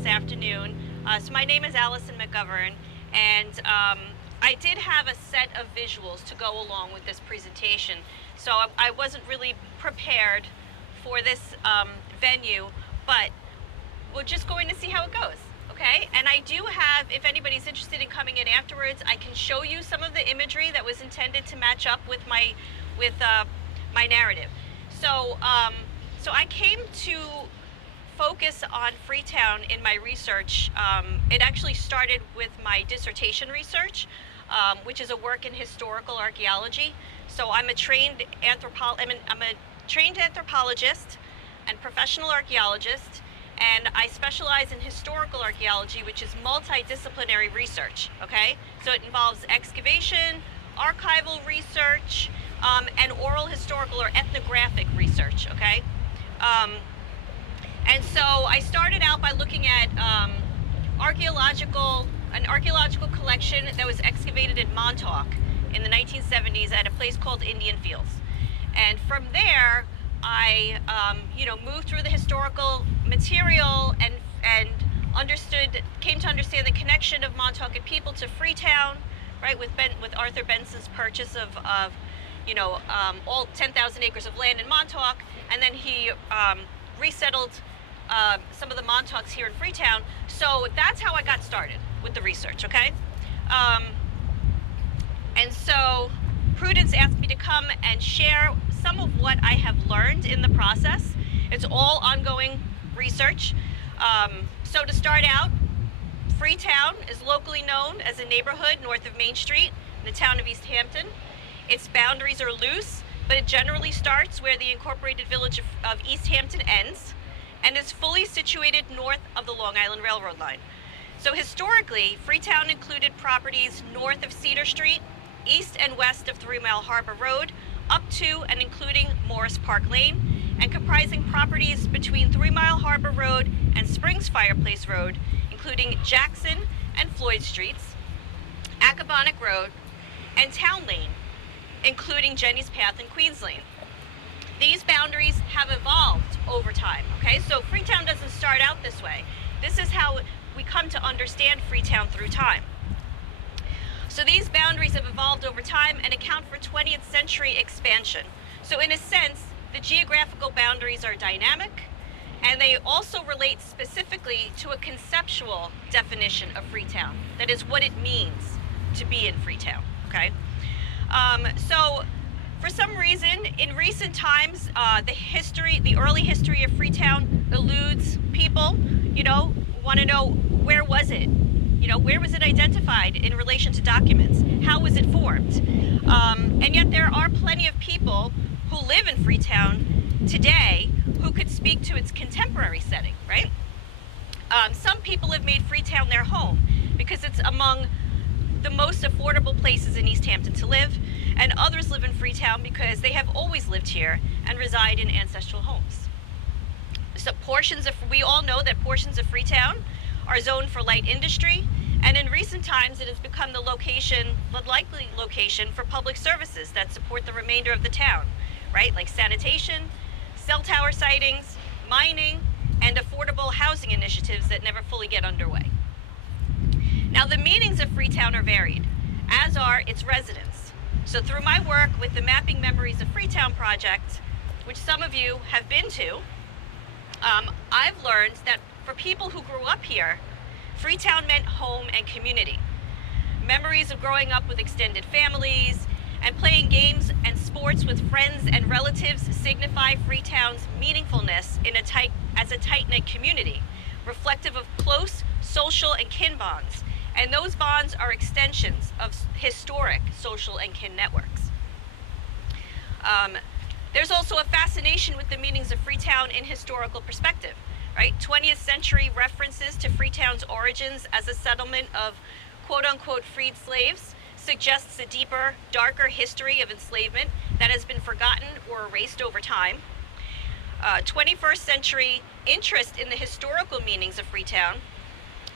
this afternoon. So my name is Allison McGovern, and I did have a set of visuals to go along with this presentation. So I wasn't really prepared for this venue, but we're just going to see how it goes, okay? And I do have, if anybody's interested in coming in afterwards, I can show you some of the imagery that was intended to match up with my narrative. So I came to focus on Freetown in my research. It actually started with my dissertation research, which is a work in historical archaeology. So I'm a trained anthropologist and professional archaeologist, and I specialize in historical archaeology, which is multidisciplinary research, okay? So it involves excavation, archival research, and oral historical or ethnographic research, okay? And so I started out by looking at an archaeological collection that was excavated in Montauk in the 1970s at a place called Indian Fields. And from there, I moved through the historical material and came to understand the connection of Montauk people to Freetown, right, with Arthur Benson's purchase of all 10,000 acres of land in Montauk, and then he resettled some of the Montauks here in Freetown. So that's how I got started with the research, okay? And so Prudence asked me to come and share some of what I have learned in the process. It's all ongoing research. So to start out, Freetown is locally known as a neighborhood north of Main Street in the town of East Hampton. Its boundaries are loose, but it generally starts where the incorporated village of East Hampton ends, and is fully situated north of the Long Island Railroad line. So historically, Freetown included properties north of Cedar Street, east and west of 3 Mile Harbor Road, up to and including Morris Park Lane, and comprising properties between 3 Mile Harbor Road and Springs Fireplace Road, including Jackson and Floyd Streets, Accabonac Road, and Town Lane, including Jenny's Path and Queens Lane. These boundaries have evolved over time, okay? So Freetown doesn't start out this way. This is how we come to understand Freetown through time. So these boundaries have evolved over time and account for 20th century expansion. So in a sense, the geographical boundaries are dynamic, and they also relate specifically to a conceptual definition of Freetown. That is what it means to be in Freetown, okay? So for some reason, in recent times, the early history of Freetown eludes people, want to know, where was it? Where was it identified in relation to documents? How was it formed? And yet there are plenty of people who live in Freetown today who could speak to its contemporary setting, right? Some people have made Freetown their home because it's among the most affordable places in East Hampton to live, and others live in Freetown because they have always lived here and reside in ancestral homes. So we all know that portions of Freetown are zoned for light industry, and in recent times it has become the likely location for public services that support the remainder of the town, right? Like sanitation, cell tower sightings, mining, and affordable housing initiatives that never fully get underway. Now, the meanings of Freetown are varied, as are its residents. So through my work with the Mapping Memories of Freetown project, which some of you have been to, I've learned that for people who grew up here, Freetown meant home and community. Memories of growing up with extended families and playing games and sports with friends and relatives signify Freetown's meaningfulness as a tight-knit community, reflective of close social and kin bonds. And those bonds are extensions of historic social and kin networks. There's also a fascination with the meanings of Freetown in historical perspective, right? 20th century references to Freetown's origins as a settlement of quote-unquote freed slaves suggests a deeper, darker history of enslavement that has been forgotten or erased over time. 21st century interest in the historical meanings of Freetown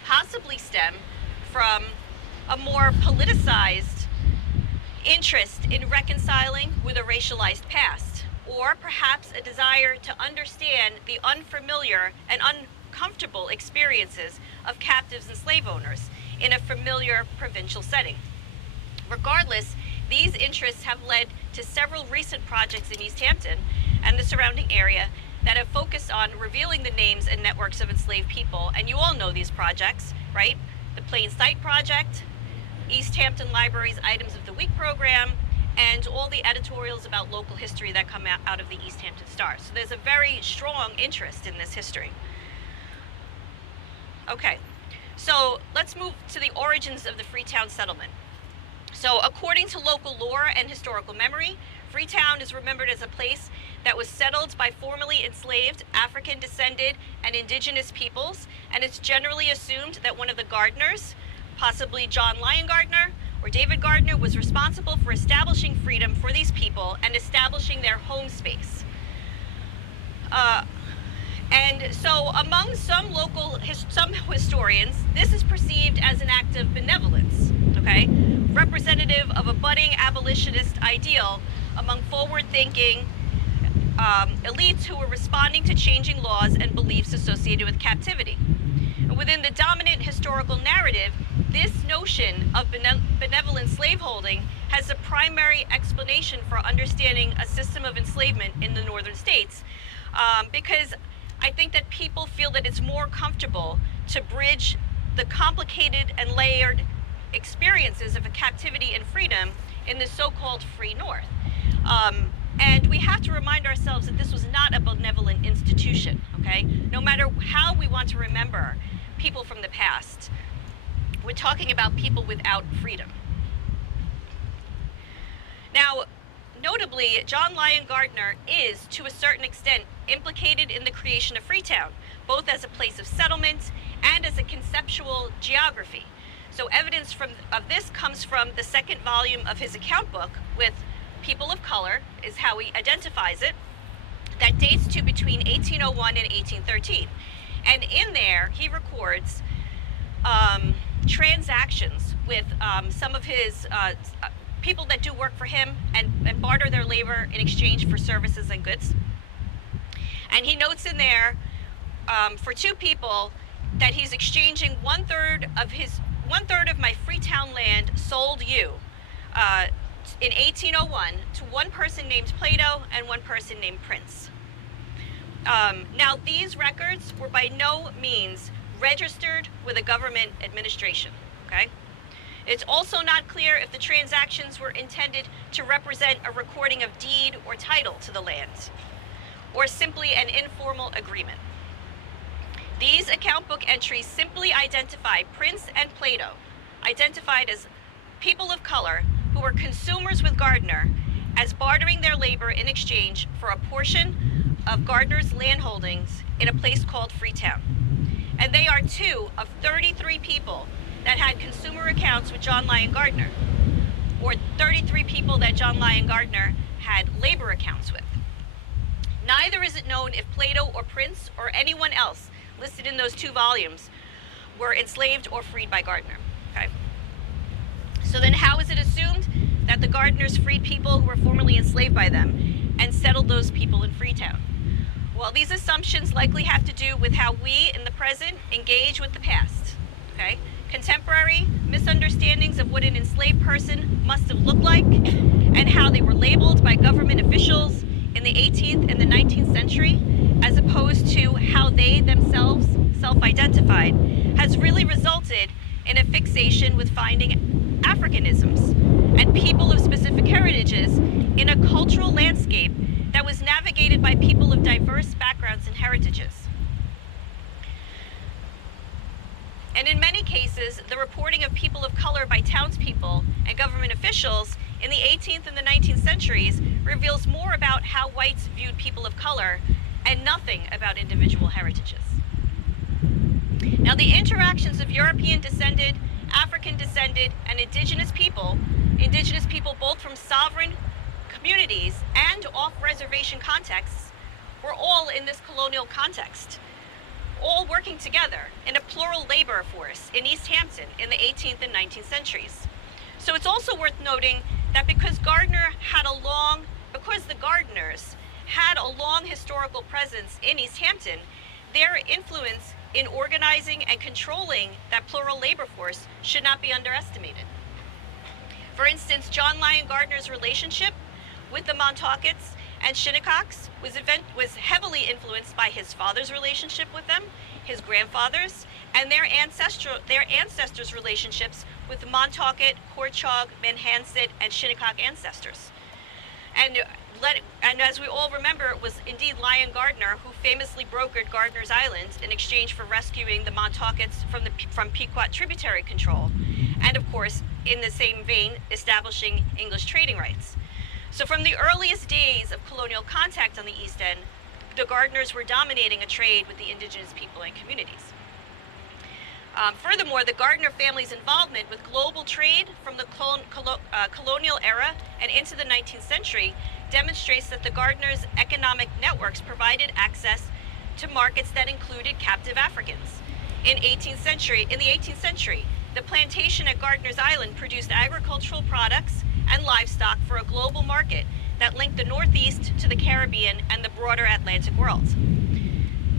possibly stem from a more politicized interest in reconciling with a racialized past, or perhaps a desire to understand the unfamiliar and comfortable experiences of captives and slave owners in a familiar provincial setting. Regardless, these interests have led to several recent projects in East Hampton and the surrounding area that have focused on revealing the names and networks of enslaved people. And you all know these projects, right? The Plain Sight Project, East Hampton Library's Items of the Week program, and all the editorials about local history that come out of the East Hampton Star. So there's a very strong interest in this history. Okay, so let's move to the origins of the Freetown settlement. So according to local lore and historical memory, Freetown is remembered as a place that was settled by formerly enslaved African-descended and indigenous peoples, and it's generally assumed that one of the gardeners, possibly John Lyon Gardner or David Gardner, was responsible for establishing freedom for these people and establishing their home space. And so among some historians, this is perceived as an act of benevolence, okay? Representative of a budding abolitionist ideal among forward-thinking elites who were responding to changing laws and beliefs associated with captivity. And within the dominant historical narrative, this notion of benevolent slaveholding has a primary explanation for understanding a system of enslavement in the northern states, because I think that people feel that it's more comfortable to bridge the complicated and layered experiences of a captivity and freedom in the so-called free North. And we have to remind ourselves that this was not a benevolent institution, okay? No matter how we want to remember people from the past, we're talking about people without freedom. Now, notably, John Lyon Gardner is, to a certain extent, implicated in the creation of Freetown, both as a place of settlement and as a conceptual geography. So evidence of this comes from the second volume of his account book with people of color, is how he identifies it, that dates to between 1801 and 1813. And in there, he records transactions with some of his people that do work for him and barter their labor in exchange for services and goods. And he notes in there for two people that he's exchanging one third of my Freetown land sold you in 1801 to one person named Plato and one person named Prince. Now these records were by no means registered with a government administration, okay? It's also not clear if the transactions were intended to represent a recording of deed or title to the land, or simply an informal agreement. These account book entries simply identify Prince and Plato, identified as people of color who were consumers with Gardner, as bartering their labor in exchange for a portion of Gardner's land holdings in a place called Freetown. And they are two of 33 people that had consumer accounts with John Lyon Gardner, or 33 people that John Lyon Gardner had labor accounts with. Neither is it known if Plato or Prince or anyone else listed in those two volumes were enslaved or freed by Gardner, okay? So then how is it assumed that the Gardners freed people who were formerly enslaved by them and settled those people in Freetown? Well, these assumptions likely have to do with how we in the present engage with the past, okay? Contemporary misunderstandings of what an enslaved person must have looked like and how they were labeled by government officials in the 18th and the 19th century, as opposed to how they themselves self-identified, has really resulted in a fixation with finding Africanisms and people of specific heritages in a cultural landscape that was navigated by people of diverse backgrounds and heritages. And in many cases, the reporting of people of color by townspeople and government officials in the 18th and the 19th centuries reveals more about how whites viewed people of color and nothing about individual heritages. Now, the interactions of European-descended, African-descended, and indigenous people both from sovereign communities and off-reservation contexts, were all in this colonial context, all working together in a plural labor force in East Hampton in the 18th and 19th centuries. So it's also worth noting that because the Gardners had a long historical presence in East Hampton, their influence in organizing and controlling that plural labor force should not be underestimated. For instance, John Lyon Gardner's relationship with the Montauquets and Shinnecocks was heavily influenced by his father's relationship with them, his grandfather's, and their ancestors' relationships with the Montauk, Korchog, Manhasset, and Shinnecock ancestors. And as we all remember, it was indeed Lyon Gardner who famously brokered Gardner's Island in exchange for rescuing the Montauquets from Pequot tributary control, and of course, in the same vein, establishing English trading rights. So from the earliest days of colonial contact on the East End, the Gardners were dominating a trade with the indigenous people and communities. Furthermore, the Gardner family's involvement with global trade from the colonial era and into the 19th century demonstrates that the Gardners' economic networks provided access to markets that included captive Africans. In the 18th century, the plantation at Gardner's Island produced agricultural products and livestock for a global market that linked the Northeast to the Caribbean and the broader Atlantic world.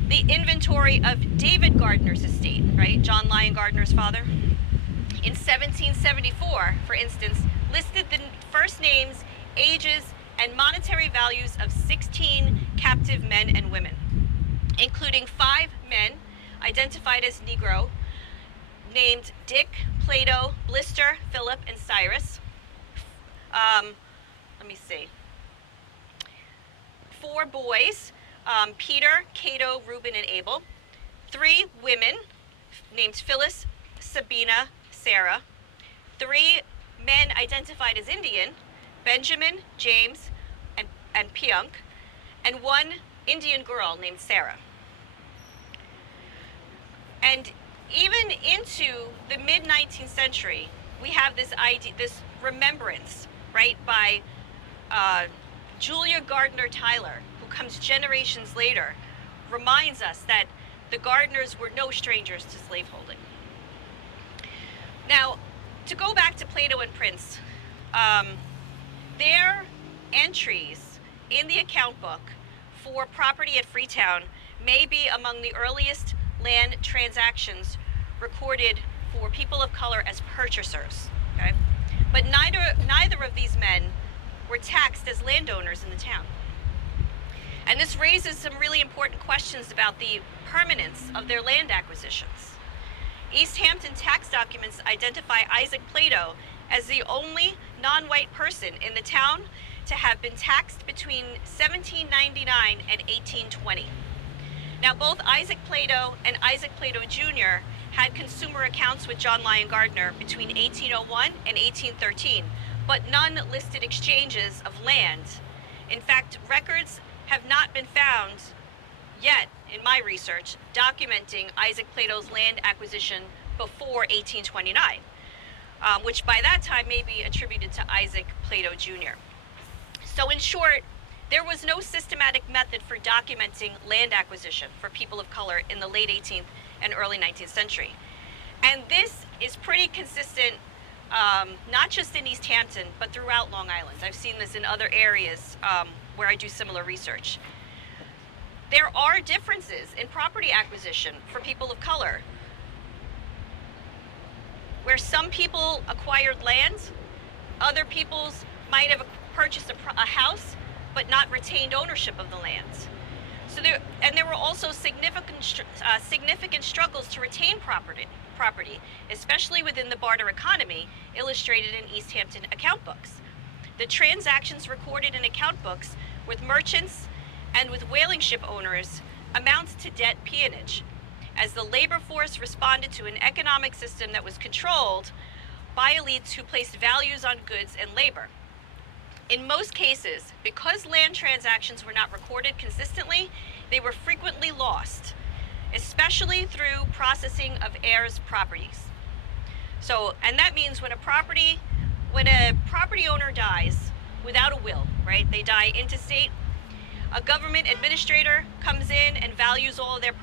The inventory of David Gardner's estate, right, John Lyon Gardner's father, in 1774, for instance, listed the first names, ages, and monetary values of 16 captive men and women, including 5 men identified as Negro, named Dick, Plato, Blister, Philip, and Cyrus. 4 boys, Peter, Cato, Reuben, and Abel. 3 women named Phyllis, Sabina, Sarah. 3 men identified as Indian, Benjamin, James, and Pionk, and 1 Indian girl named Sarah. And even into the mid-19th century, we have this idea, this remembrance, right, by Julia Gardner Tyler, who comes generations later, reminds us that the Gardners were no strangers to slaveholding. Now, to go back to Plato and Prince, their entries in the account book for property at Freetown may be among the earliest land transactions recorded for people of color as purchasers, okay? But neither of these men were taxed as landowners in the town. And this raises some really important questions about the permanence of their land acquisitions. East Hampton tax documents identify Isaac Plato as the only non-white person in the town to have been taxed between 1799 and 1820. Now, both Isaac Plato and Isaac Plato Jr. had consumer accounts with John Lyon Gardner between 1801 and 1813, but none listed exchanges of land. In fact, records have not been found yet, in my research, documenting Isaac Plato's land acquisition before 1829, which by that time may be attributed to Isaac Plato Jr. So in short, there was no systematic method for documenting land acquisition for people of color in the late 18th and early 19th century. And this is pretty consistent, not just in East Hampton, but throughout Long Island. I've seen this in other areas where I do similar research. There are differences in property acquisition for people of color, where some people acquired land, other peoples might have purchased a house, but not retained ownership of the land. So there were also significant struggles to retain property, especially within the barter economy, illustrated in East Hampton account books. The transactions recorded in account books with merchants and with whaling ship owners amounts to debt peonage, as the labor force responded to an economic system that was controlled by elites who placed values on goods and labor. In most cases, because land transactions were not recorded consistently, they were frequently lost, especially through processing of heirs' properties. So, and that means when a property owner dies without a will, right? They die intestate. A government administrator comes in and values all of their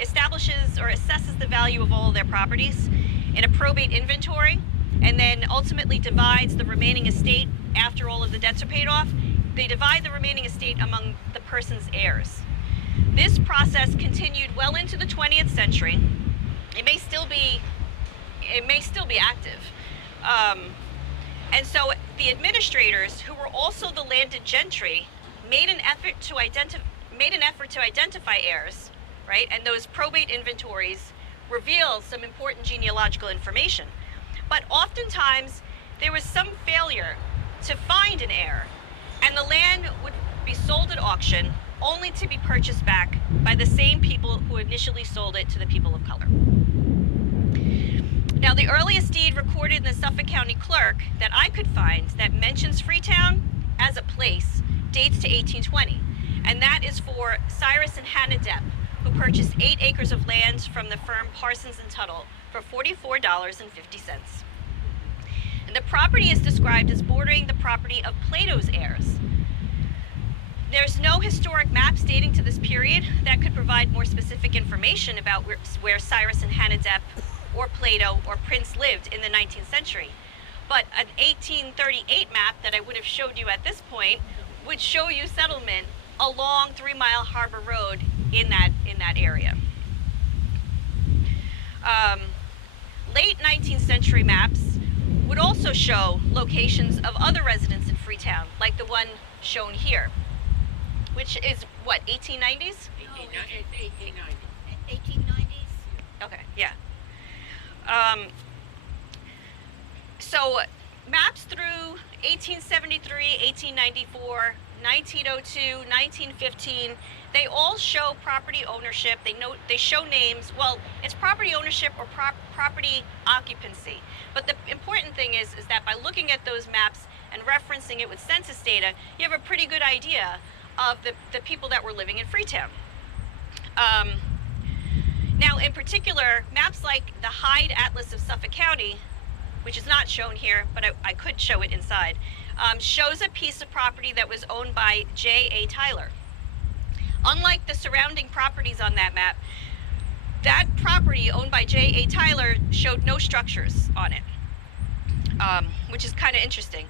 establishes or assesses the value of all of their properties in a probate inventory, and then ultimately divides the remaining estate after all of the debts are paid off. They divide the remaining estate among the person's heirs. This process continued well into the 20th century. It may still be active. And so the administrators, who were also the landed gentry, made an effort to identify heirs, right? And those probate inventories reveal some important genealogical information. But oftentimes there was some failure to find an heir, and the land would be sold at auction only to be purchased back by the same people who initially sold it to the people of color. Now, the earliest deed recorded in the Suffolk County Clerk that I could find that mentions Freetown as a place dates to 1820, and that is for Cyrus and Hannah Depp, who purchased 8 acres of land from the firm Parsons and Tuttle for $44.50. And the property is described as bordering the property of Plato's heirs. There's no historic maps dating to this period that could provide more specific information about where Cyrus and Hannah Depp or Plato or Prince lived in the 19th century. But an 1838 map that I would have showed you at this point would show you settlement along 3 Mile Harbor Road in that area. Late 19th century maps would also show locations of other residents in Freetown, like the one shown here, which is what, 1890s? 1890s. Okay, yeah. So maps through 1873, 1894, 1902, 1915, they all show property ownership. They show names. Well, it's property ownership or property occupancy. But the important thing is that by looking at those maps and referencing it with census data, you have a pretty good idea of the people that were living in Freetown. Now, in particular, maps like the Hyde Atlas of Suffolk County, which is not shown here, but I could show it inside, shows a piece of property that was owned by J.A. Tyler. Unlike the surrounding properties on that map, that property owned by J.A. Tyler showed no structures on it, which is kind of interesting.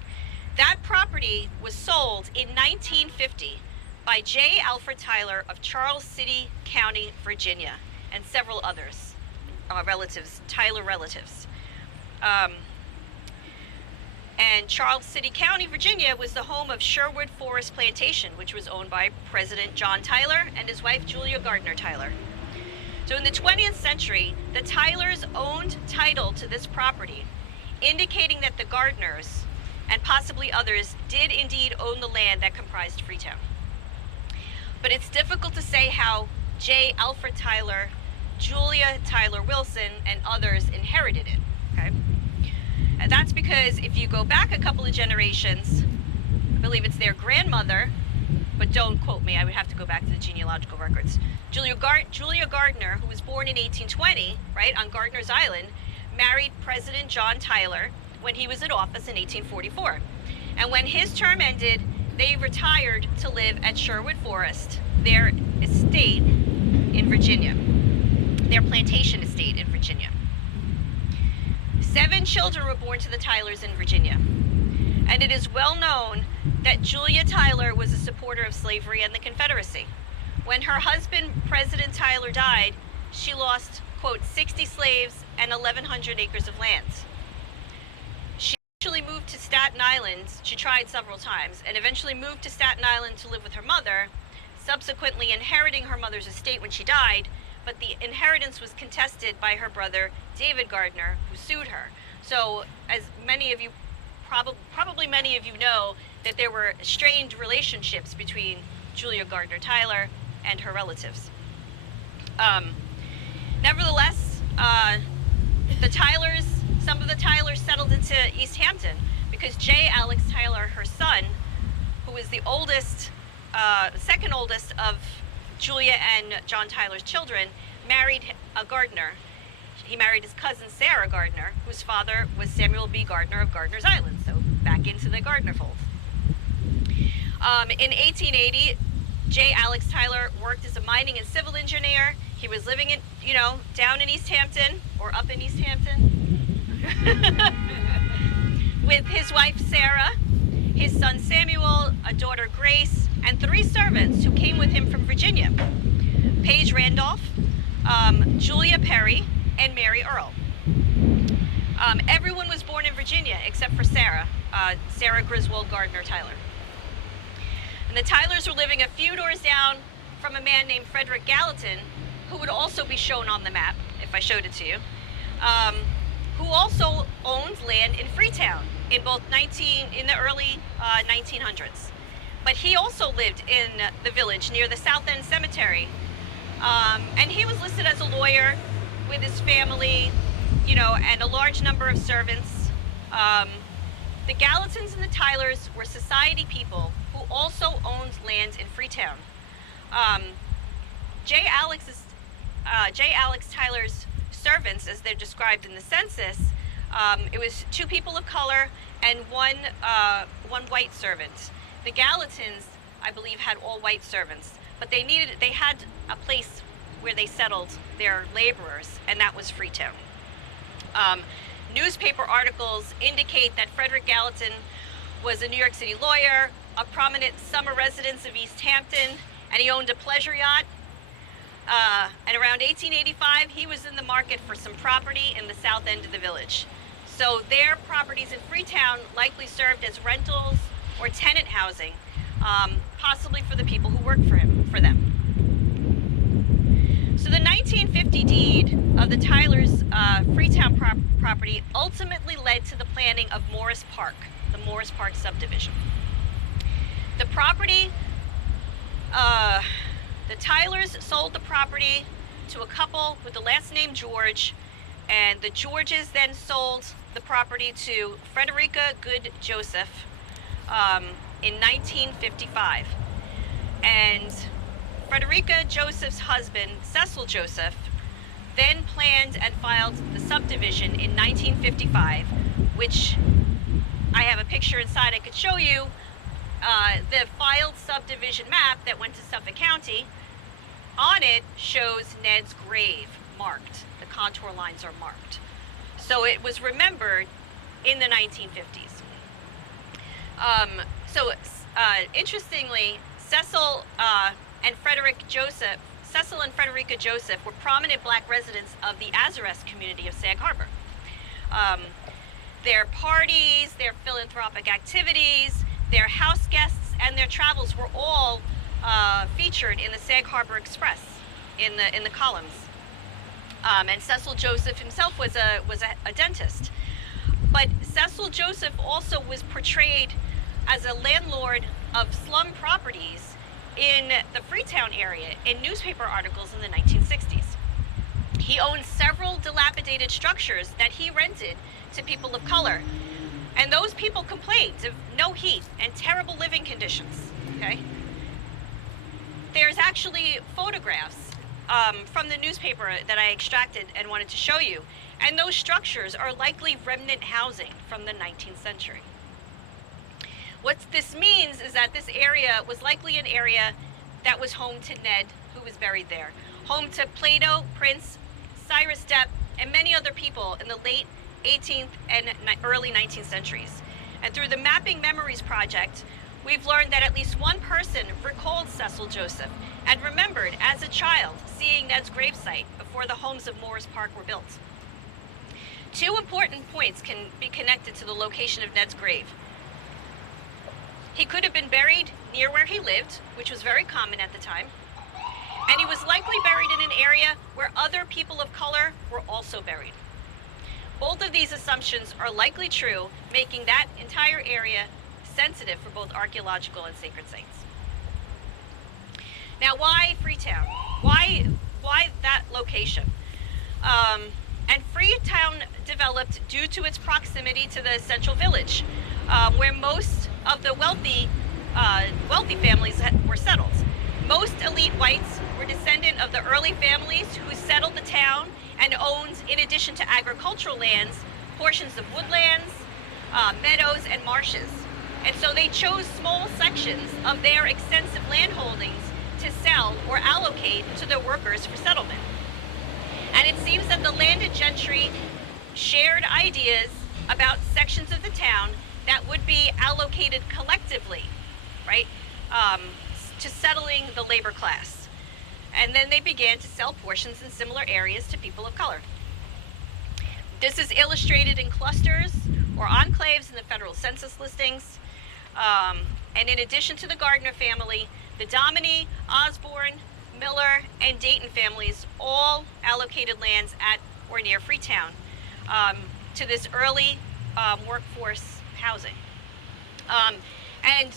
That property was sold in 1950 by J. Alfred Tyler of Charles City County, Virginia, and several others, relatives, Tyler relatives. And Charles City County, Virginia was the home of Sherwood Forest Plantation, which was owned by President John Tyler and his wife Julia Gardner Tyler. So in the 20th century, the Tylers owned title to this property, indicating that the Gardners and possibly others did indeed own the land that comprised Freetown. But it's difficult to say how J. Alfred Tyler, Julia Tyler Wilson, and others inherited it, okay? And that's because if you go back a couple of generations, I believe it's their grandmother, but don't quote me, I would have to go back to the genealogical records. Julia Gardner, who was born in 1820, right, on Gardner's Island, married President John Tyler when he was in office in 1844. And when his term ended, they retired to live at Sherwood Forest, their estate in Virginia, their plantation estate in Virginia. 7 children were born to the Tylers in Virginia. And it is well known that Julia Tyler was a supporter of slavery and the Confederacy. When her husband, President Tyler, died, she lost, quote, 60 slaves and 1,100 acres of land. She eventually moved to Staten Island. She tried several times, and eventually moved to Staten Island to live with her mother, subsequently inheriting her mother's estate when she died, but the inheritance was contested by her brother, David Gardner, who sued her. So, as many of you, probably many of you know, that there were strained relationships between Julia Gardner Tyler and her relatives. Nevertheless, some of the Tylers settled into East Hampton because J. Alex Tyler, her son, who was the oldest, second oldest of Julia and John Tyler's children, married a Gardner. He married his cousin Sarah Gardner, whose father was Samuel B. Gardner of Gardner's Island, so back into the Gardner fold. In 1880, J. Alex Tyler worked as a mining and civil engineer. He was living in, down in East Hampton, or up in East Hampton, with his wife Sarah, his son Samuel, a daughter Grace, and 3 servants who came with him from Virginia. Paige Randolph, Julia Perry, and Mary Earle. Everyone was born in Virginia except for Sarah Griswold Gardner Tyler. And the Tylers were living a few doors down from a man named Frederick Gallatin, who would also be shown on the map, if I showed it to you, who also owned land in Freetown in the early 1900s. But he also lived in the village near the South End Cemetery. And he was listed as a lawyer with his family, and a large number of servants. The Gallatins and the Tylers were society people who also owned land in Freetown. J. Alex Tyler's servants, as they're described in the census, it was 2 people of color and one white servant. The Gallatins, I believe, had all white servants, but they had a place where they settled their laborers, and that was Freetown. Newspaper articles indicate that Frederick Gallatin was a New York City lawyer, a prominent summer resident of East Hampton, and he owned a pleasure yacht. And around 1885, he was in the market for some property in the south end of the village. So their properties in Freetown likely served as rentals or tenant housing, possibly for the people who worked for them. So the 1950 deed of the Tylers' Freetown property ultimately led to the planning of Morris Park, the Morris Park subdivision. The property, the Tylers sold the property to a couple with the last name George, and the Georges then sold the property to Frederica Good Joseph in 1955. And Frederica Joseph's husband, Cecil Joseph, then planned and filed the subdivision in 1955, which I have a picture inside I could show you. The filed subdivision map that went to Suffolk County, on it shows Ned's grave marked. The contour lines are marked. So it was remembered in the 1950s. Interestingly, Cecil and Frederica Joseph were prominent black residents of the Azarest community of Sag Harbor. Their parties, their philanthropic activities, their house guests, and their travels were all featured in the Sag Harbor Express in the columns. And Cecil Joseph himself was a dentist. But Cecil Joseph also was portrayed as a landlord of slum properties in the Freetown area in newspaper articles in the 1960s. He owned several dilapidated structures that he rented to people of color. And those people complained of no heat and terrible living conditions, okay? There's actually photographs from the newspaper that I extracted and wanted to show you. And those structures are likely remnant housing from the 19th century. What this means is that this area was likely an area that was home to Ned, who was buried there, home to Plato, Prince, Cyrus Depp, and many other people in the late 18th and early 19th centuries. And through the Mapping Memories Project, we've learned that at least one person recalled Cecil Joseph and remembered as a child seeing Ned's gravesite before the homes of Morris Park were built. 2 important points can be connected to the location of Ned's grave. He could have been buried near where he lived, which was very common at the time, and he was likely buried in an area where other people of color were also buried. Both of these assumptions are likely true, making that entire area sensitive for both archaeological and sacred sites. Now, why Freetown? Why that location? And Freetown developed due to its proximity to the central village, where most of the wealthy families were settled. Most elite whites were descendant of the early families who settled the town and owned, in addition to agricultural lands, portions of woodlands, meadows, and marshes. And so they chose small sections of their extensive land holdings to sell or allocate to their workers for settlement. And it seems that the landed gentry shared ideas about sections of the town that would be allocated collectively, right, to settling the labor class. And then they began to sell portions in similar areas to people of color. This is illustrated in clusters or enclaves in the federal census listings. And in addition to the Gardner family, the Dominy, Osborne, Miller, and Dayton families all allocated lands at or near Freetown to this early workforce housing. And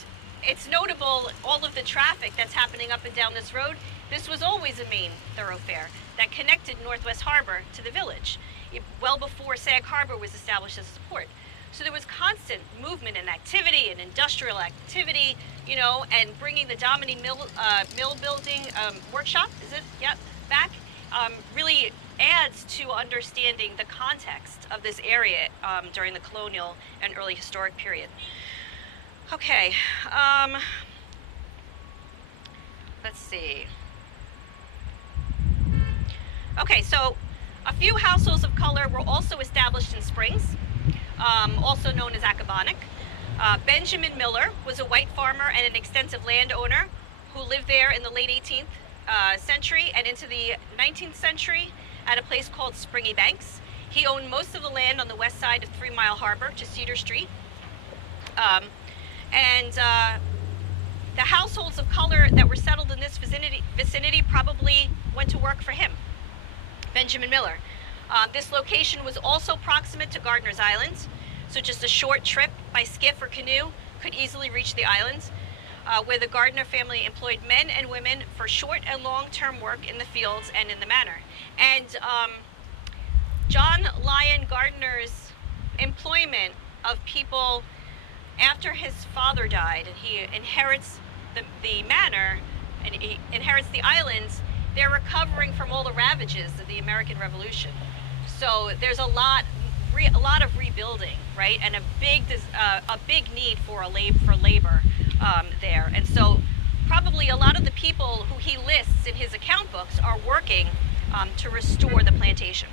it's notable, all of the traffic that's happening up and down this road, this was always a main thoroughfare that connected Northwest Harbor to the village, well before Sag Harbor was established as a port. So there was constant movement and activity and industrial activity, you know, and bringing the Dominy mill building workshop, is it? Yep, back, really adds to understanding the context of this area during the colonial and early historic period. Okay, let's see. Okay, so a few households of color were also established in Springs, also known as Accabonac. Benjamin Miller was a white farmer and an extensive landowner who lived there in the late 18th century and into the 19th century at a place called Springy Banks. He owned most of the land on the west side of 3 Mile Harbor to Cedar Street. The households of color that were settled in this vicinity probably went to work for him, Benjamin Miller. This location was also proximate to Gardner's Island, so just a short trip by skiff or canoe could easily reach the island, where the Gardner family employed men and women for short and long-term work in the fields and in the manor. And John Lyon Gardner's employment of people after his father died, and he inherits the manor, and he inherits the islands, they're recovering from all the ravages of the American Revolution. So there's a lot of rebuilding, right, and a big need for labor there. And so probably a lot of the people who he lists in his account books are working to restore the plantation.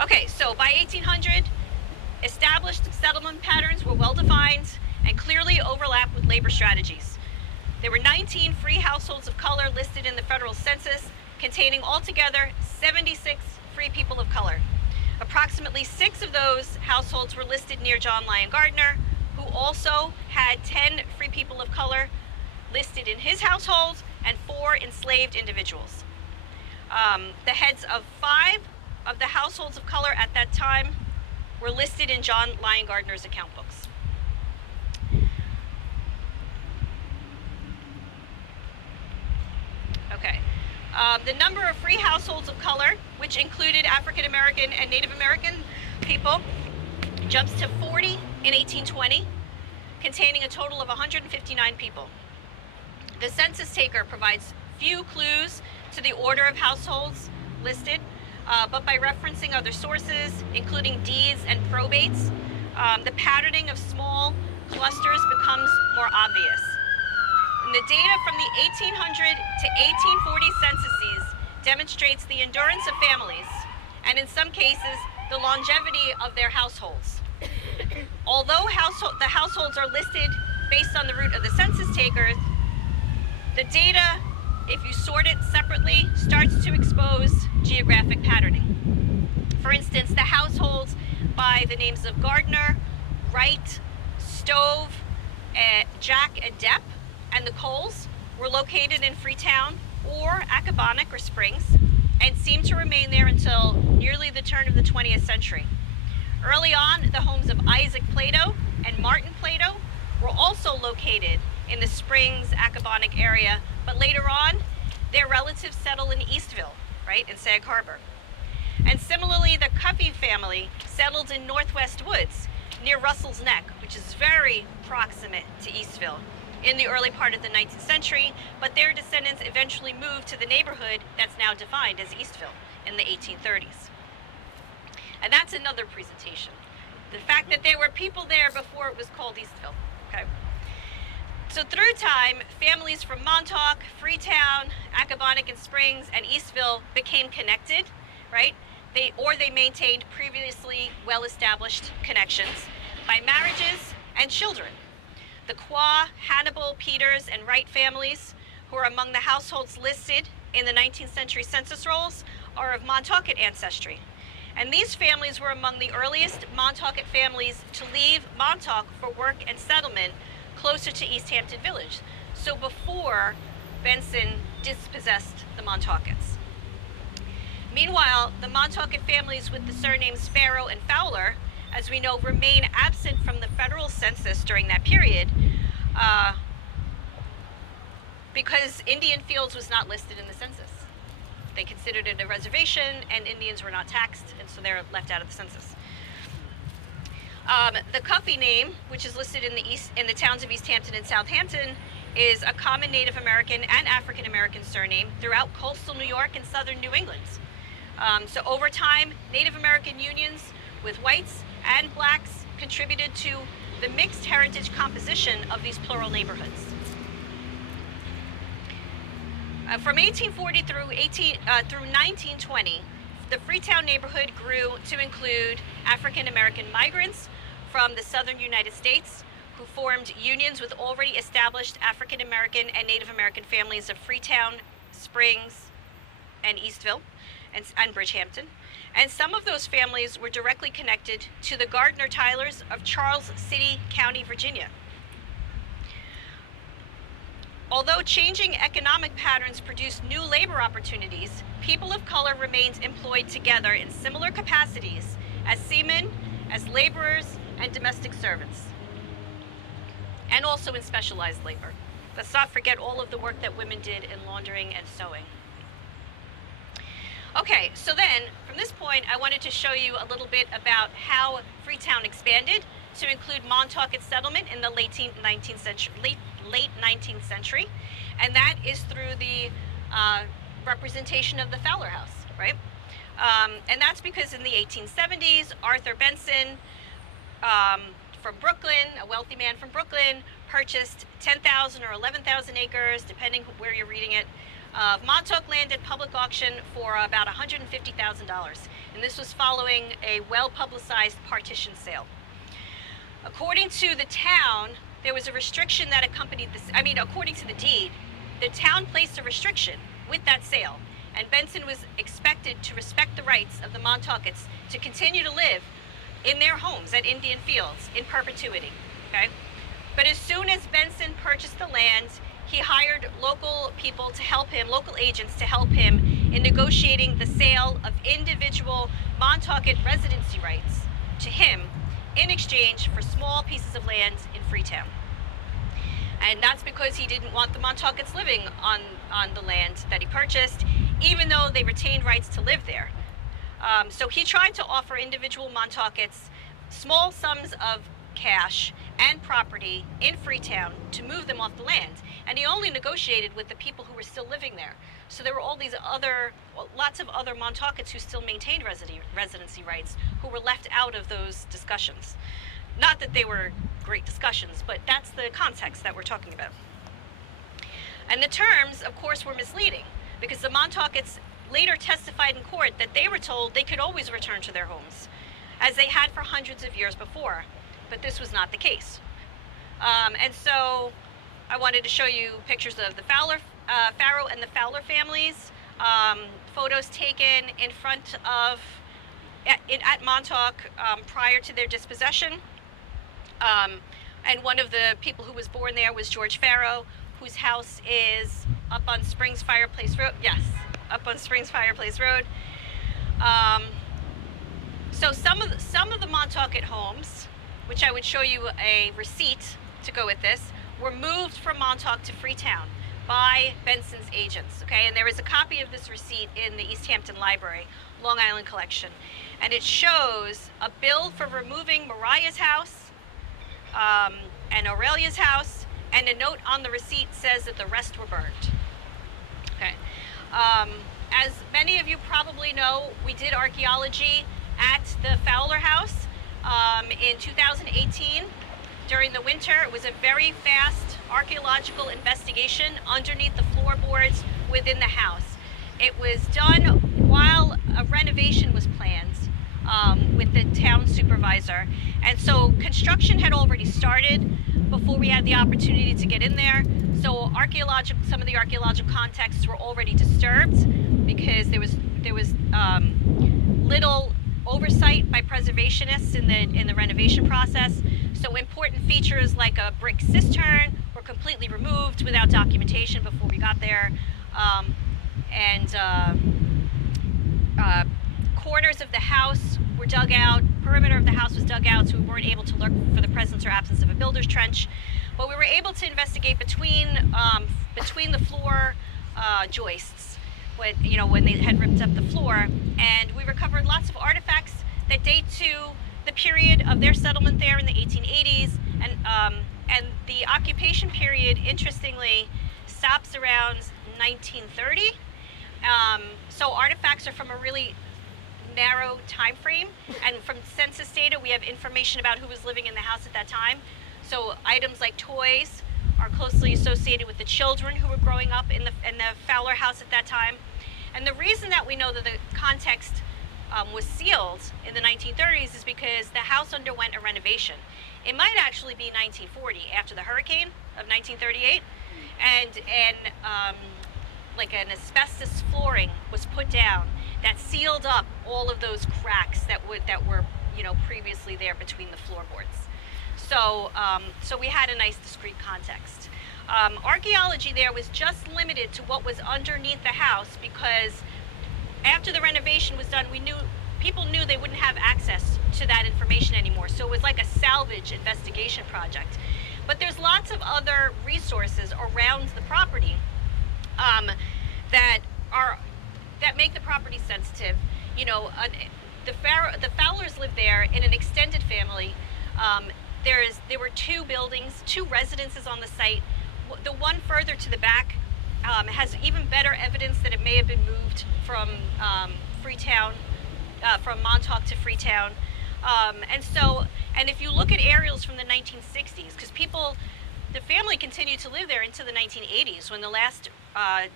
Okay, so by 1800, established settlement patterns were well defined and clearly overlapped with labor strategies. There were 19 free households of color listed in the federal census, containing altogether 76 free people of color. Approximately 6 of those households were listed near John Lyon Gardner, who also had 10 free people of color listed in his household and 4 enslaved individuals. The heads of 5 of the households of color at that time were listed in John Lyon Gardner's account books. Okay. The number of free households of color, which included African American and Native American people, jumps to 40 in 1820, containing a total of 159 people. The census taker provides few clues to the order of households listed, but by referencing other sources, including deeds and probates, the patterning of small clusters becomes more obvious. And the data from the 1800 to 1840 censuses demonstrates the endurance of families, and in some cases, the longevity of their households. Although the households are listed based on the route of the census takers, the data, if you sort it separately, starts to expose geographic patterning. For instance, the households by the names of Gardner, Wright, Stove, Jack, and Depp, and the Coles were located in Freetown or Accabonac or Springs and seemed to remain there until nearly the turn of the 20th century. Early on, the homes of Isaac Plato and Martin Plato were also located in the Springs, Accabonac area, but later on, their relatives settled in Eastville, right, in Sag Harbor. And similarly, the Cuffey family settled in Northwest Woods near Russell's Neck, which is very proximate to Eastville, in the early part of the 19th century, but their descendants eventually moved to the neighborhood that's now defined as Eastville in the 1830s. And that's another presentation. The fact that there were people there before it was called Eastville, okay? So through time, families from Montauk, Freetown, Accabonac and Springs, and Eastville became connected, right? They maintained previously well-established connections by marriages and children. The Qua, Hannibal, Peters, and Wright families who are among the households listed in the 19th century census rolls, are of Montaukett ancestry. And these families were among the earliest Montaukett families to leave Montauk for work and settlement closer to East Hampton Village. So before Benson dispossessed the Montauketts. Meanwhile, the Montaukett families with the surnames Farrow and Fowler, as we know, remain absent from the federal census during that period because Indian Fields was not listed in the census. They considered it a reservation, and Indians were not taxed, and so they're left out of the census. The Cuffey name, which is listed in the towns of East Hampton and Southampton, is a common Native American and African American surname throughout coastal New York and southern New England. So over time, Native American unions with whites and blacks contributed to the mixed heritage composition of these plural neighborhoods. From 1840 through 1920, the Freetown neighborhood grew to include African American migrants from the southern United States who formed unions with already established African American and Native American families of Freetown, Springs, and Eastville, and Bridgehampton. And some of those families were directly connected to the Gardner Tylers of Charles City County, Virginia. Although changing economic patterns produced new labor opportunities, people of color remained employed together in similar capacities as seamen, as laborers, and domestic servants, and also in specialized labor. Let's not forget all of the work that women did in laundering and sewing. Okay, so then, from this point, I wanted to show you a little bit about how Freetown expanded to include Montaukett settlement in the late 19th century, and that is through the representation of the Fowler House, right? And that's because in the 1870s, Arthur Benson from Brooklyn, a wealthy man from Brooklyn, purchased 10,000 or 11,000 acres, depending where you're reading it, of Montauk land at public auction for about $150,000. And this was following a well-publicized partition sale. According to the town, there was a restriction that accompanied this. I mean, according to the deed, the town placed a restriction with that sale, and Benson was expected to respect the rights of the Montauketts to continue to live in their homes at Indian Fields in perpetuity, okay? But as soon as Benson purchased the land, he hired local people to help him, local agents to help him in negotiating the sale of individual Montaukett residency rights to him in exchange for small pieces of land in Freetown. And that's because he didn't want the Montauketts living on the land that he purchased, even though they retained rights to live there. So he tried to offer individual Montauketts small sums of cash and property in Freetown to move them off the land. And he only negotiated with the people who were still living there. So there were all these lots of other Montauketts who still maintained residency rights, who were left out of those discussions. Not that they were great discussions, but that's the context that we're talking about. And the terms, of course, were misleading, because the Montauketts later testified in court that they were told they could always return to their homes, as they had for hundreds of years before. But this was not the case. And so I wanted to show you pictures of the Farrow and the Fowler families, photos taken in front of, at Montauk prior to their dispossession. And one of the people who was born there was George Farrow, whose house is up on Springs Fireplace Road. Yes, up on Springs Fireplace Road. So some of the Montaukett homes, which I would show you a receipt to go with this, were moved from Montauk to Freetown by Benson's agents, okay? And there is a copy of this receipt in the East Hampton Library, Long Island collection. And it shows a bill for removing Mariah's house and Aurelia's house, and a note on the receipt says that the rest were burned, okay? As many of you probably know, we did archaeology at the Fowler house in 2018 during the winter. It was a very fast archaeological investigation underneath the floorboards within the house. It was done while a renovation was planned with the town supervisor. And so construction had already started before we had the opportunity to get in there. So some of the archaeological contexts were already disturbed because there was little oversight by preservationists in the renovation process. So important features like a brick cistern were completely removed without documentation before we got there, and corners of the house were dug out. Perimeter of the house was dug out, so we weren't able to look for the presence or absence of a builder's trench. But we were able to investigate between the floor joists, when they had ripped up the floor, and we recovered lots of artifacts that date to the period of their settlement there in the 1880s, and the occupation period, interestingly, stops around 1930. So artifacts are from a really narrow time frame, and from census data we have information about who was living in the house at that time. So items like toys are closely associated with the children who were growing up in the Fowler house at that time. And the reason that we know that the context was sealed in the 1930s is because the house underwent a renovation. It might actually be 1940, after the hurricane of 1938, and like an asbestos flooring was put down that sealed up all of those cracks that were previously there between the floorboards. So we had a nice discrete context. Archaeology there was just limited to what was underneath the house, because after the renovation was done, people knew they wouldn't have access to that information anymore. So it was like a salvage investigation project. But there's lots of other resources around the property that make the property sensitive. The Fowlers lived there in an extended family. There were two buildings, two residences on the site. The one further to the back has even better evidence that it may have been moved from Freetown, from Montauk to Freetown. And if you look at aerials from the 1960s, because the family continued to live there into the 1980s, when the last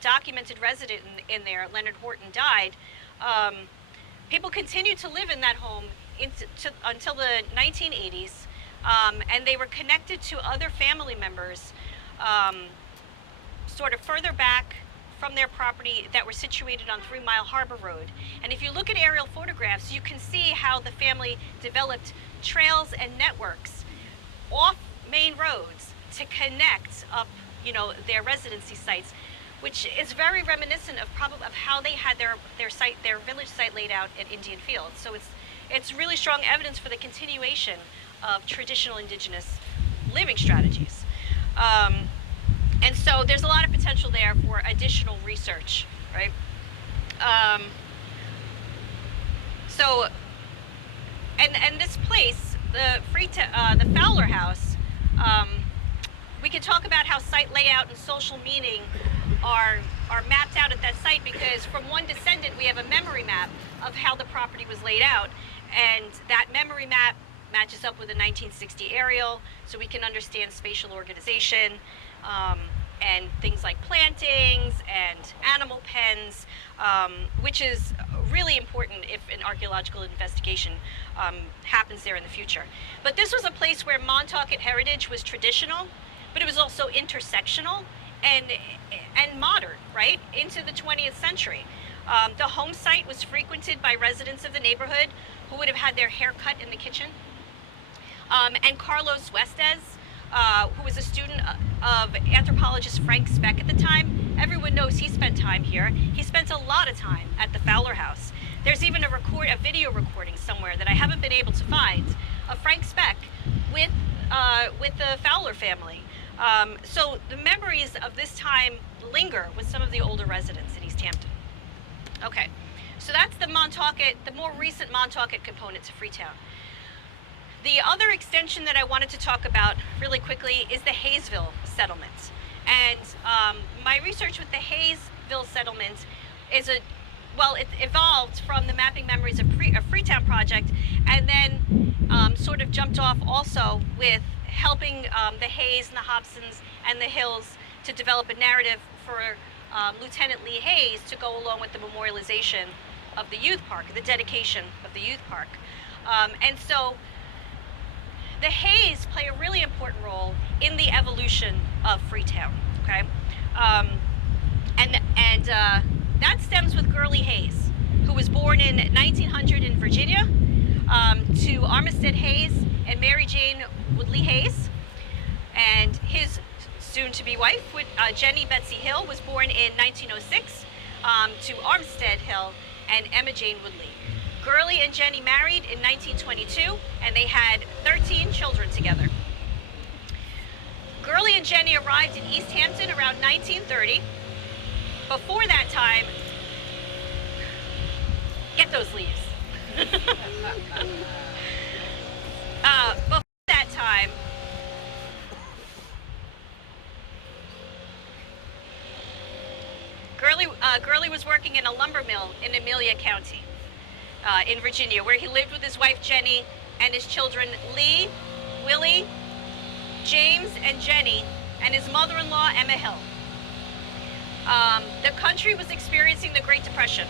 documented resident in there, Leonard Horton, died. People continued to live in that home until the 1980s, and they were connected to other family members sort of further back from their property that were situated on 3 Mile Harbor Road. And if you look at aerial photographs, you can see how the family developed trails and networks off main roads to connect up, their residency sites, which is very reminiscent of how they had their village site laid out at Indian Fields. So it's really strong evidence for the continuation of traditional indigenous living strategies. And so there's a lot of potential there for additional research, right? And this place, the Fowler house, we could talk about how site layout and social meaning are mapped out at that site, because from one descendant we have a memory map of how the property was laid out, and that memory map matches up with a 1960 aerial, so we can understand spatial organization, and things like plantings and animal pens, which is really important if an archaeological investigation happens there in the future. But this was a place where Montauk heritage was traditional, but it was also intersectional and modern, right, into the 20th century. The home site was frequented by residents of the neighborhood who would have had their hair cut in the kitchen. And Carlos Huestes, who was a student of anthropologist Frank Speck at the time, everyone knows he spent time here. He spent a lot of time at the Fowler house. There's even a video recording somewhere that I haven't been able to find of Frank Speck with the Fowler family. So the memories of this time linger with some of the older residents in East Hampton. Okay, so that's the more recent Montauk component to Freetown. The other extension that I wanted to talk about really quickly is the Hayesville Settlements. And my research with the Hayesville Settlements it evolved from the Mapping Memories of Freetown project, and then sort of jumped off also with helping the Hayes and the Hobsons and the Hills to develop a narrative for Lieutenant Lee Hayes to go along with the memorialization of the youth park, the dedication of the youth park. And so the Hayes play a really important role in the evolution of Freetown. okay? And that stems with Gurley Hayes, who was born in 1900 in Virginia, to Armistead Hayes and Mary Jane Woodley Hayes. And his soon-to-be wife, Jenny Betsy Hill, was born in 1906 to Armstead Hill and Emma Jane Woodley. Gurley and Jenny married in 1922, and they had 13 children together. Gurley and Jenny arrived in East Hampton around 1930. Before that time, get those leaves. Before that time, Gurley was working in a lumber mill in Amelia County, in Virginia, where he lived with his wife Jenny and his children Lee, Willie, James, and Jenny, and his mother-in-law Emma Hill. The country was experiencing the Great Depression,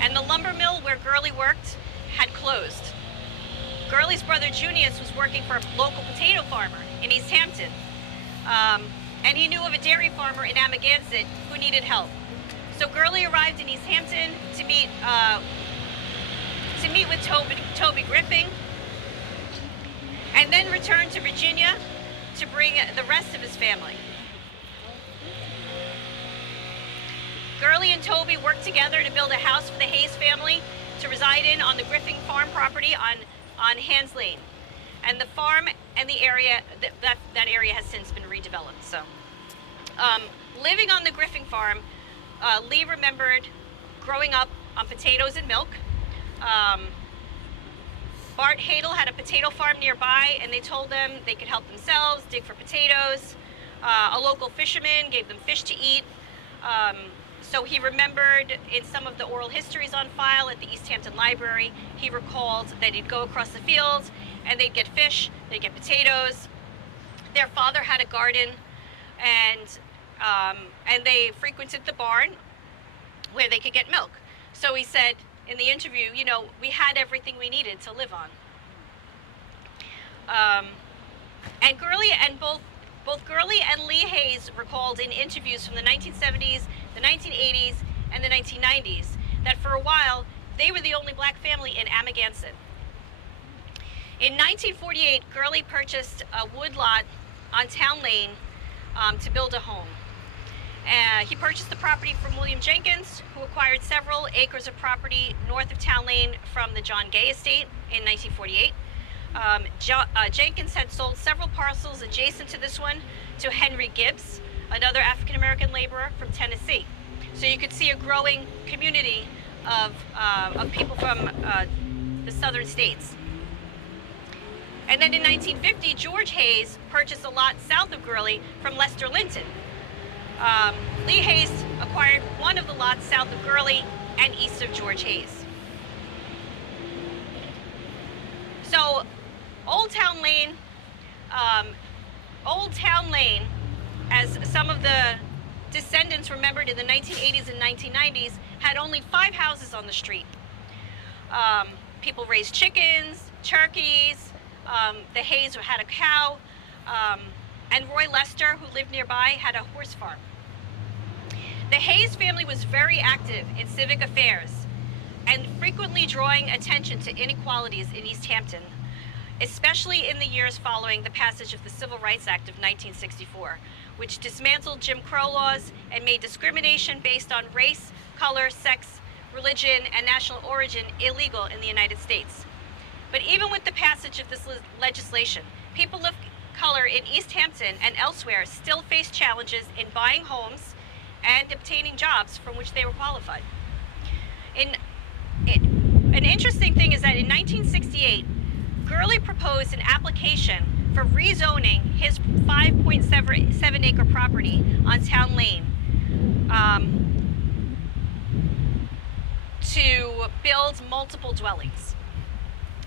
and the lumber mill where Gurley worked had closed. Gurley's brother Junius was working for a local potato farmer in East Hampton, and he knew of a dairy farmer in Amagansett who needed help. So Gurley arrived in East Hampton to meet with Toby Griffin, and then returned to Virginia to bring the rest of his family. Gurley and Toby worked together to build a house for the Hayes family to reside in on the Griffin farm property on Hands Lane. And the farm and the area, that area has since been redeveloped. So, living on the Griffin farm, Lee remembered growing up on potatoes and milk. Bart Hadel had a potato farm nearby, and they told them they could help themselves, dig for potatoes. A local fisherman gave them fish to eat. So he remembered in some of the oral histories on file at the East Hampton Library, he recalled that he'd go across the fields and they'd get fish, they'd get potatoes. Their father had a garden, and they frequented the barn where they could get milk. So he said in the interview, you know, we had everything we needed to live on. And Gurley and both Gurley and Lee Hayes recalled in interviews from the 1970s, the 1980s, and the 1990s that for a while they were the only black family in Amagansett. In 1948, Gurley purchased a wood lot on Town Lane to build a home. He purchased the property from William Jenkins, who acquired several acres of property north of Town Lane from the John Gay estate in 1948. Jenkins had sold several parcels adjacent to this one to Henry Gibbs, another African-American laborer from Tennessee. So you could see a growing community of people from the southern states. And then in 1950, George Hayes purchased a lot south of Gurley from Lester Linton. Lee Hayes acquired one of the lots south of Gurley and east of George Hayes. So Old Town Lane, as some of the descendants remembered in the 1980s and 1990s, had only 5 houses on the street. People raised chickens, turkeys, the Hayes had a cow, and Roy Lester, who lived nearby, had a horse farm. The Hayes family was very active in civic affairs and frequently drawing attention to inequalities in East Hampton, especially in the years following the passage of the Civil Rights Act of 1964, which dismantled Jim Crow laws and made discrimination based on race, color, sex, religion, and national origin illegal in the United States. But even with the passage of this legislation, people of color in East Hampton and elsewhere still face challenges in buying homes and obtaining jobs from which they were qualified. An interesting thing is that in 1968, Gurley proposed an application for rezoning his 5.7 acre property on Town Lane to build multiple dwellings.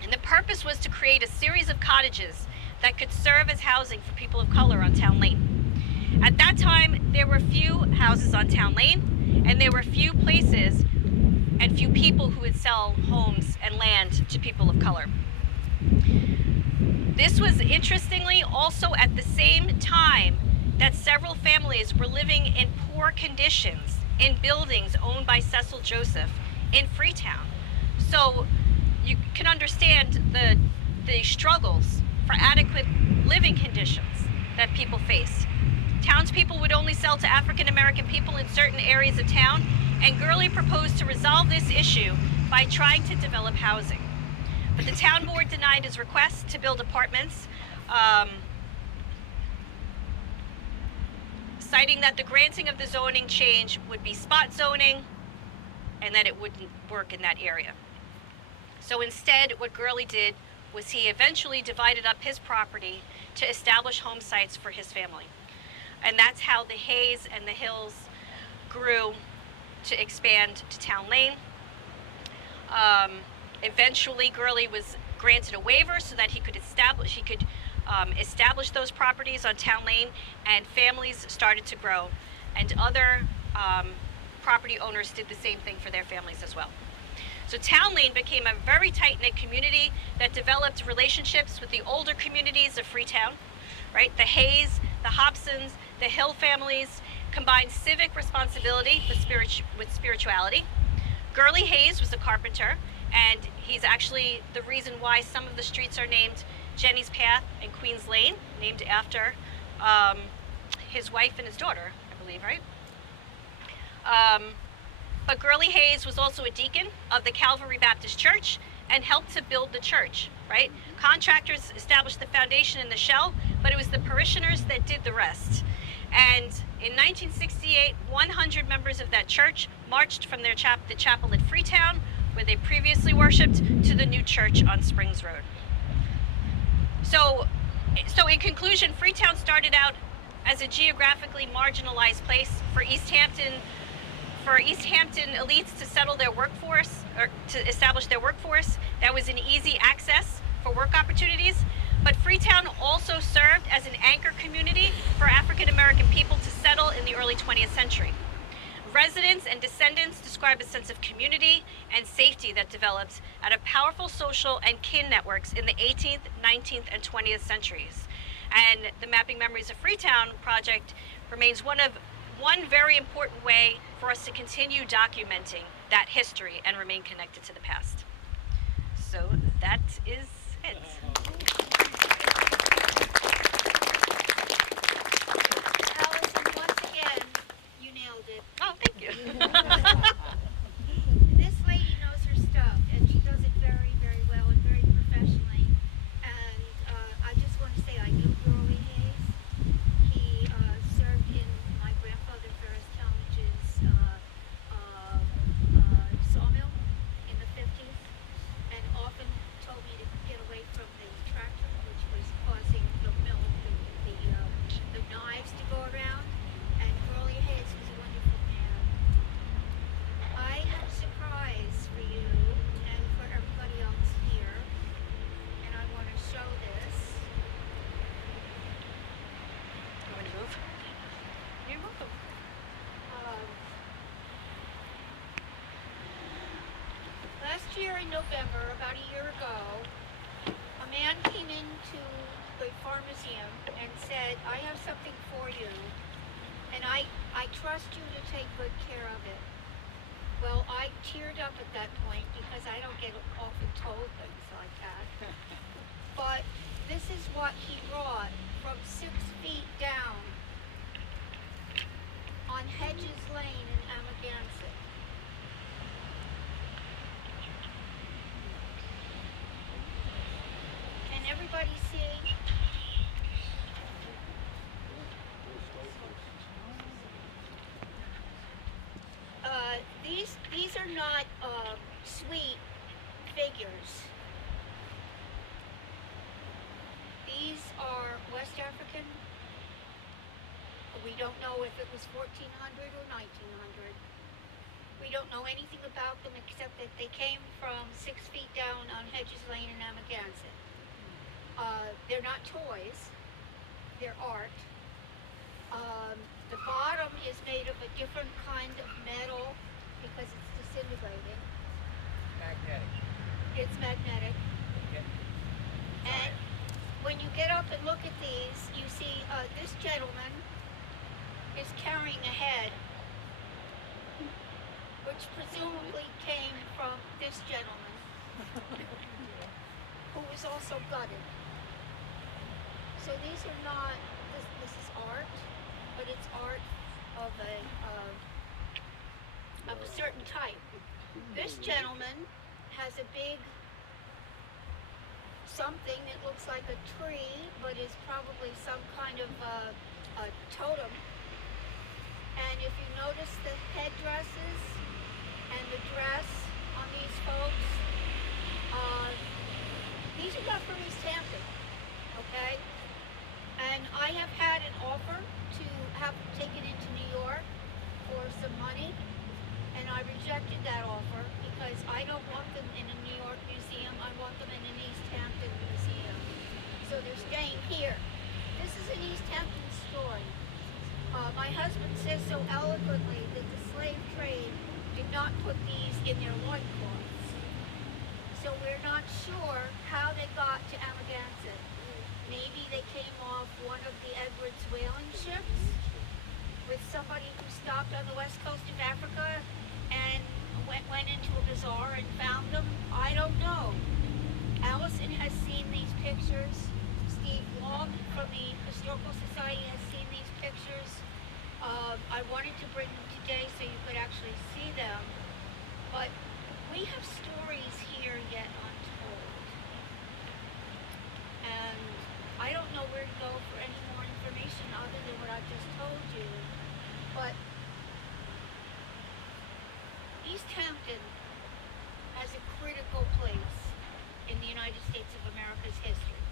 And the purpose was to create a series of cottages that could serve as housing for people of color on Town Lane. At that time, there were few houses on Town Lane, and there were few places and few people who would sell homes and land to people of color. This was, interestingly, also at the same time that several families were living in poor conditions in buildings owned by Cecil Joseph in Freetown. So you can understand the struggles for adequate living conditions that people face. Townspeople would only sell to African American people in certain areas of town, and Gurley proposed to resolve this issue by trying to develop housing. But the town board denied his request to build apartments, citing that the granting of the zoning change would be spot zoning and that it wouldn't work in that area. So instead, what Gurley did was he eventually divided up his property to establish home sites for his family. And that's how the Hayes and the Hills grew to expand to Town Lane. Eventually, Gurley was granted a waiver so that he could establish those properties on Town Lane, and families started to grow, and other property owners did the same thing for their families as well. So Town Lane became a very tight-knit community that developed relationships with the older communities of Freetown, right? The Hayes, the Hobsons, the Hill families combined civic responsibility with spirituality. Gurley Hayes was a carpenter, and he's actually the reason why some of the streets are named Jenny's Path and Queen's Lane, named after his wife and his daughter, I believe, right? But Gurley Hayes was also a deacon of the Calvary Baptist Church and helped to build the church, right? Contractors established the foundation and the shell, but it was the parishioners that did the rest. And in 1968, 100 members of that church marched from the chapel at Freetown, where they previously worshipped, to the new church on Springs Road. So in conclusion, Freetown started out as a geographically marginalized place for East Hampton elites to settle their workforce, or to establish their workforce. That was an easy access for work opportunities. But Freetown also served as an anchor community for African American people to settle in the early 20th century. Residents and descendants describe a sense of community and safety that developed out of powerful social and kin networks in the 18th, 19th, and 20th centuries. And the Mapping Memories of Freetown project remains one very important way for us to continue documenting that history and remain connected to the past. So that is it. Allison, once again, you nailed it. Oh, thank you. This lady knows her stuff, and she does it very, very well and very professionally. And I just want to say I knew Gurley Hayes. He served in my grandfather Ferris Talmadge's sawmill in the 50s, and often told me to get away from the tractor, which was causing the mill, the knives to go around. And Gurley Hayes was a wonderful man. I have a surprise for you and for everybody else here, and I want to show this. You want to move? You're welcome. Last year in November, about a year ago, a man came into the pharmaceum and said, I have something for you, and I trust you to take good care of it. Well, I teared up at that point because I don't get often told things like that. But this is what he brought from 6 feet down on Hedges Lane in Amagansett. Can everybody see? These are not sweet figures. These are West African. We don't know if it was 1400 or 1900. We don't know anything about them except that they came from 6 feet down on Hedges Lane in Amagansett. They're not toys, they're art. The bottom is made of a different kind of metal because it's disintegrating. Magnetic. It's magnetic. Okay. And when you get up and look at these, you see this gentleman is carrying a head, which presumably came from this gentleman, who was also gutted. So these are not, this is art, but it's art of a certain type. This gentleman has a big something that looks like a tree, but is probably some kind of a totem. And if you notice the headdresses and the dress on these folks, these are not from East Hampton, okay? And I have had an offer to have them taken into New York for some money, and I rejected that offer because I don't want them in a New York museum. I want them in an East Hampton museum. So they're staying here. This is an East Hampton story. My husband says so eloquently that the slave trade did not put these in their loincloths. So we're not sure how they got to Amagansett. Maybe they came off one of the Edwards whaling ships with somebody who stopped on the west coast of Africa and went into a bazaar and found them. I don't know. Allison has seen these pictures. Steve Long from the Historical Society has seen these pictures. I wanted to bring them today so you could actually see them. But we have stories here yet untold. And I don't know where to go for any more information other than what I've just told you. But East Hampton has a critical place in the United States of America's history.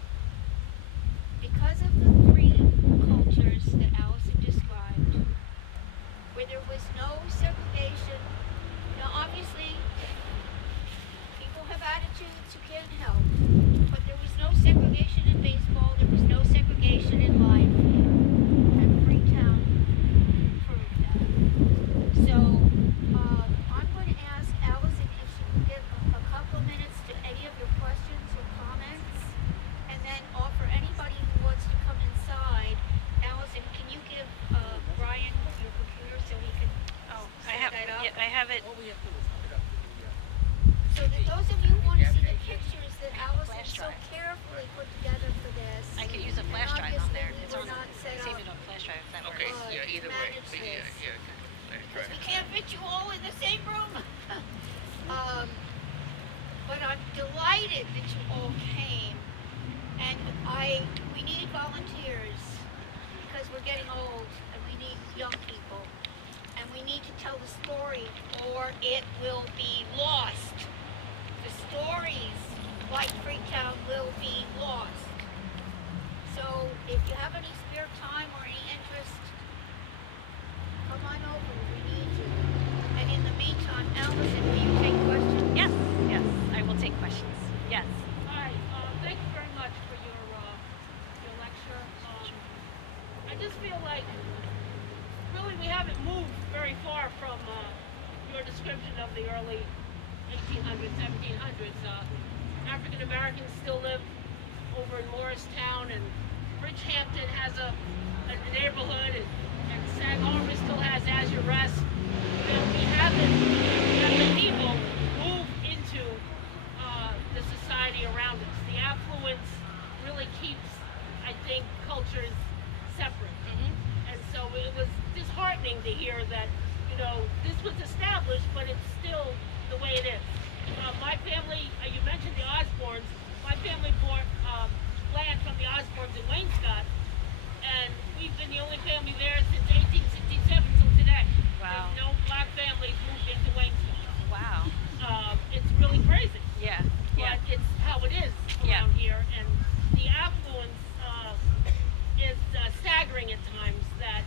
Because of the three cultures that Allison described, where there was no segregation. Now obviously, people have attitudes you can't help, but there was no segregation in baseball, there was no segregation in life, and Freetown proved that. So, I'm going to ask Allison if she can give a couple minutes to any of your questions or comments, and then offer anybody who wants to come inside. Allison, can you give Brian your computer so he can set that up? I have it. All we have to do is hook it up to the, So that those of you who want to see the pictures that Allison so carefully put together for this, I could use a flash and drive on there. obviously It's we on. were not set Save up it on flash drive if that Okay, works. yeah, either way. manage Yeah, this. yeah. because we can't fit you all in the same room. But I'm delighted that you all came, and we need volunteers because we're getting old and we need young people, and we need to tell the story or it will be lost. The stories like Freetown will be lost. So if you have any spare time or any interest, come on over, we need you. And in the meantime, Allison, will you take questions? Yes, yes, I will take questions. Yes. Hi, thank you very much for your lecture. I just feel like really we haven't moved very far from your description of the early 1800s, 1700s. African Americans still live over in Morristown, and Bridgehampton has a neighborhood, and Sag Harbor still has Azure Rest. And we haven't had the people move into the society around us. The affluence really keeps, I think, cultures separate. And so it was disheartening to hear that, this was established, but it's still the way it is. My family, you mentioned the Osbornes. My family bought land from the Osbornes in Wainscott, and we've been the only family there since 1867 till today. Wow. There's no black families moved into Wainscott. Wow. It's really crazy. Yeah. But it's how it is Yeah. around here, and the affluence is staggering at times. That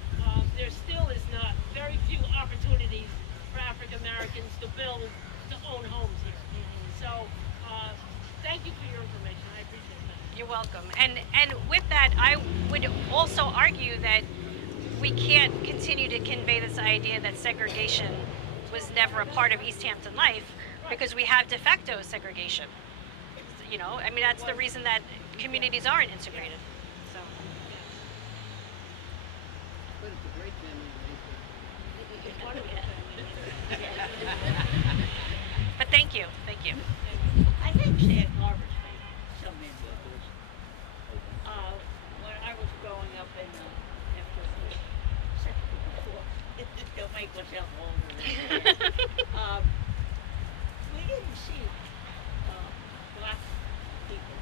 there still is not very few opportunities for African Americans to own homes here. So thank you for your information. I appreciate that. You're welcome. And with that, I would also argue that we can't continue to convey this idea that segregation was never a part of East Hampton life because we have de facto segregation. That's the reason that communities aren't integrated. So. But it's a great It's one of your family. But thank you, thank you. I think Sag Harbor's made some input. When I was growing up in after don't make myself older. We didn't see black people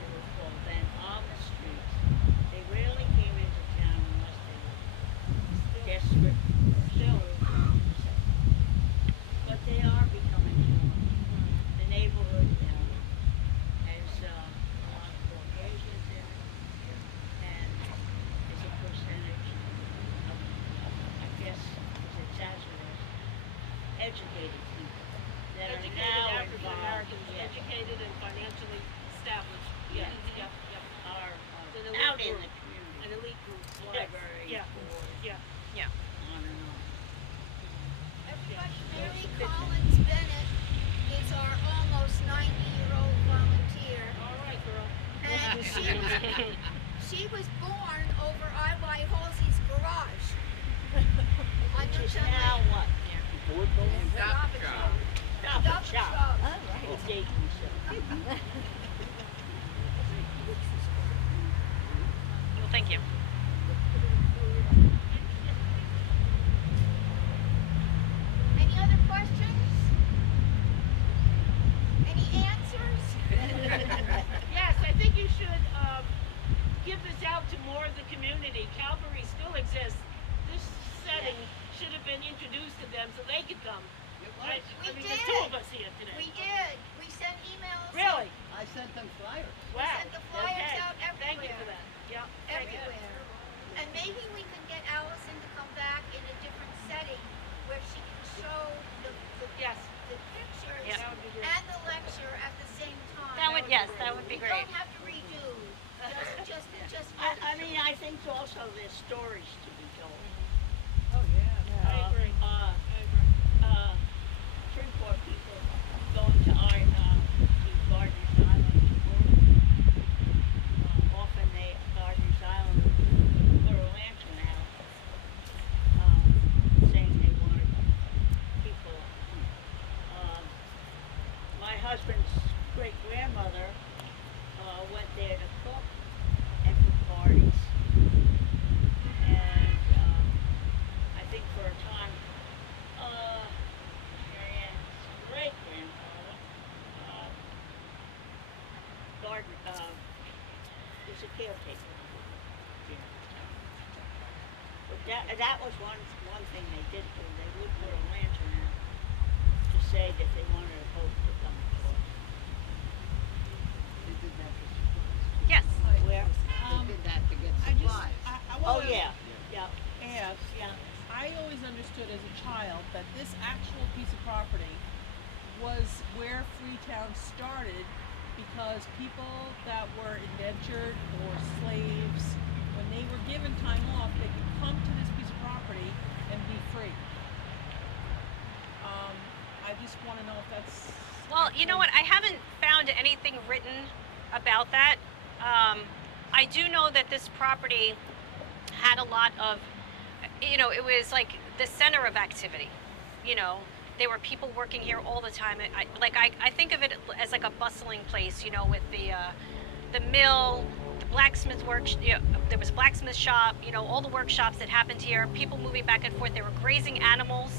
who were called then on the streets. They rarely came into town unless they were desperate or still. But they are becoming more. The neighborhood now has a lot of Caucasians in it, and is a percentage of, I guess, is exaggerated, educated people that are Educated now African involved, Americans, educated and financially established. Yeah. Yep, yep. are An elite out in group. the community. An elite group. Libraries, Yeah. boards, Yeah. Yeah. on and on. Everybody, Mary Collins Bennett is our almost 90-year-old volunteer. All right, girl. And she was born over I.Y. Halsey's garage. On Which is Newtown now Lane. what? Stop it, Stop Stop and it, shop. Shop. It's dating yourself. Well, thank you. Any other questions? Any answers? Yes, I think you should give this out to more of the community. Calvary still exists. This setting should have been introduced to them so they could come. Right? We I mean, did. there's two of us here today. We did. We sent emails. Really? I sent them flyers. Wow. sent the flyers Okay. out Thank you everywhere. for that. Yeah. Thank you. Everywhere. And maybe we can get Allison to come back in a different setting where she can show the Yes. pictures Yeah. That would be great. and the lecture at the same time. That would, yes, that would be You great. don't have to redo. Just I mean, I think also there's stories to be told. Oh, yeah. I agree. Uh, I agree. Freeport people going to Gardner's Island to work. Often Gardner's Island put a lantern out, saying they wanted people. My husband's great grandmother went there to cook and for parties, and I think for a time, Marianne's great grandfather, Gardner, is a caretaker here in town. But that was one thing they did do. They would put a lantern out to say that they wanted a boat to come to court. They did that for supplies. Yes. Where? They did that to get I just, supplies. I Oh, wanna yeah, yeah, ask, yeah. I always understood as a child that this actual piece of property was where Freetown started because people that were indentured or slaves, when they were given time off, they could come to this piece of property and be free. I just wanna know if that's. Well, you know what? I haven't found anything written about that. I do know that this property had a lot of, it was like the center of activity. There were people working here all the time. I think of it as like a bustling place, with the mill, the blacksmith work. There was a blacksmith shop. All the workshops that happened here. People moving back and forth. They were grazing animals.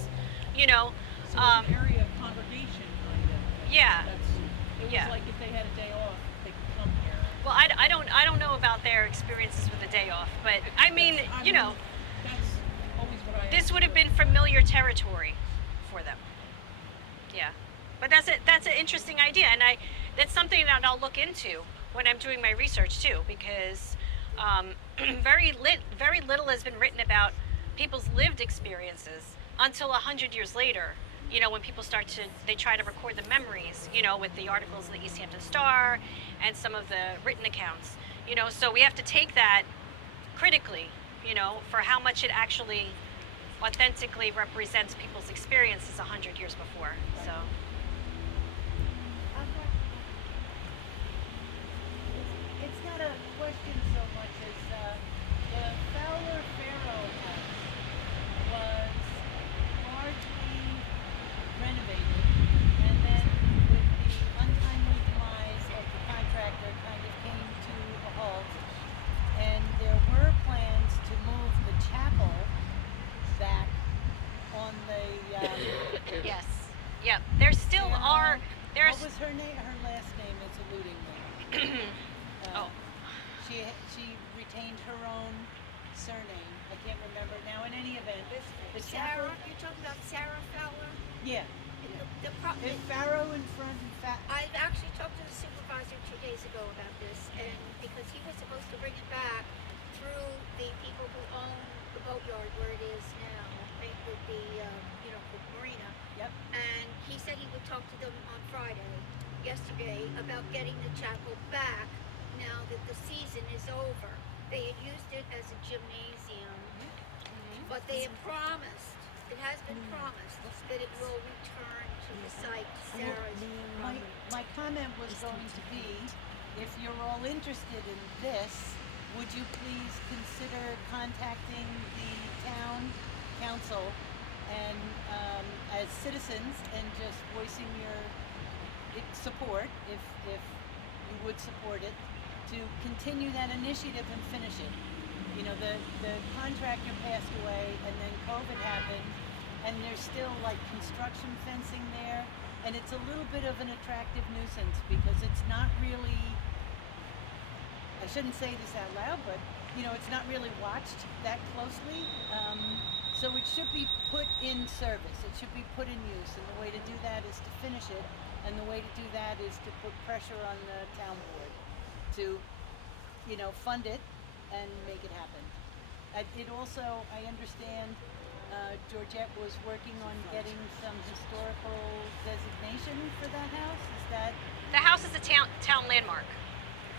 So it's an area of congregation, kind of. Yeah. It was Yeah. like if they had a day off, they could come here. Well, I don't know about their experiences with the day off, but I mean, That's always what I. this would have understood. been familiar territory for them. Yeah, but that's an interesting idea, and that's something that I'll look into when I'm doing my research too, because very little has been written about people's lived experiences until 100 years later. When people they try to record the memories, with the articles in the East Hampton Star and some of the written accounts, so we have to take that critically, for how much it actually authentically represents people's experiences 100 years before, so. It's not a question so much as the Fowler Pharaoh surname, her last name is eluding me. Oh. She retained her own surname. I can't remember now. In any event, the chapel. Sarah, you're talking about Sarah Fowler? Yeah. The Farrow in front and I've actually talked to the supervisor 2 days ago about this, and because he was supposed to bring it back through the people who own the boatyard where it is now, right, with the the marina. Yep. And he said he would talk to them on yesterday, about getting the chapel back now that the season is over. They had used it as a gymnasium, but they had promised, it has been promised, that it will return to the site Sarah's. My comment was going to be, if you're all interested in this, would you please consider contacting the town council and as citizens and just voicing your support, if you would support it, to continue that initiative and finish it. You know, the contractor passed away and then COVID happened, and there's still like construction fencing there, and it's a little bit of an attractive nuisance because it's not really, I shouldn't say this out loud, but you know, it's not really watched that closely. So it should be put in service. It should be put in use, and the way to do that is to finish it, and the way to do that is to put pressure on the town board to, you know, fund it and make it happen. It also, I understand, Georgette was working on getting some historical designation for that house. Is that? The house is a town landmark.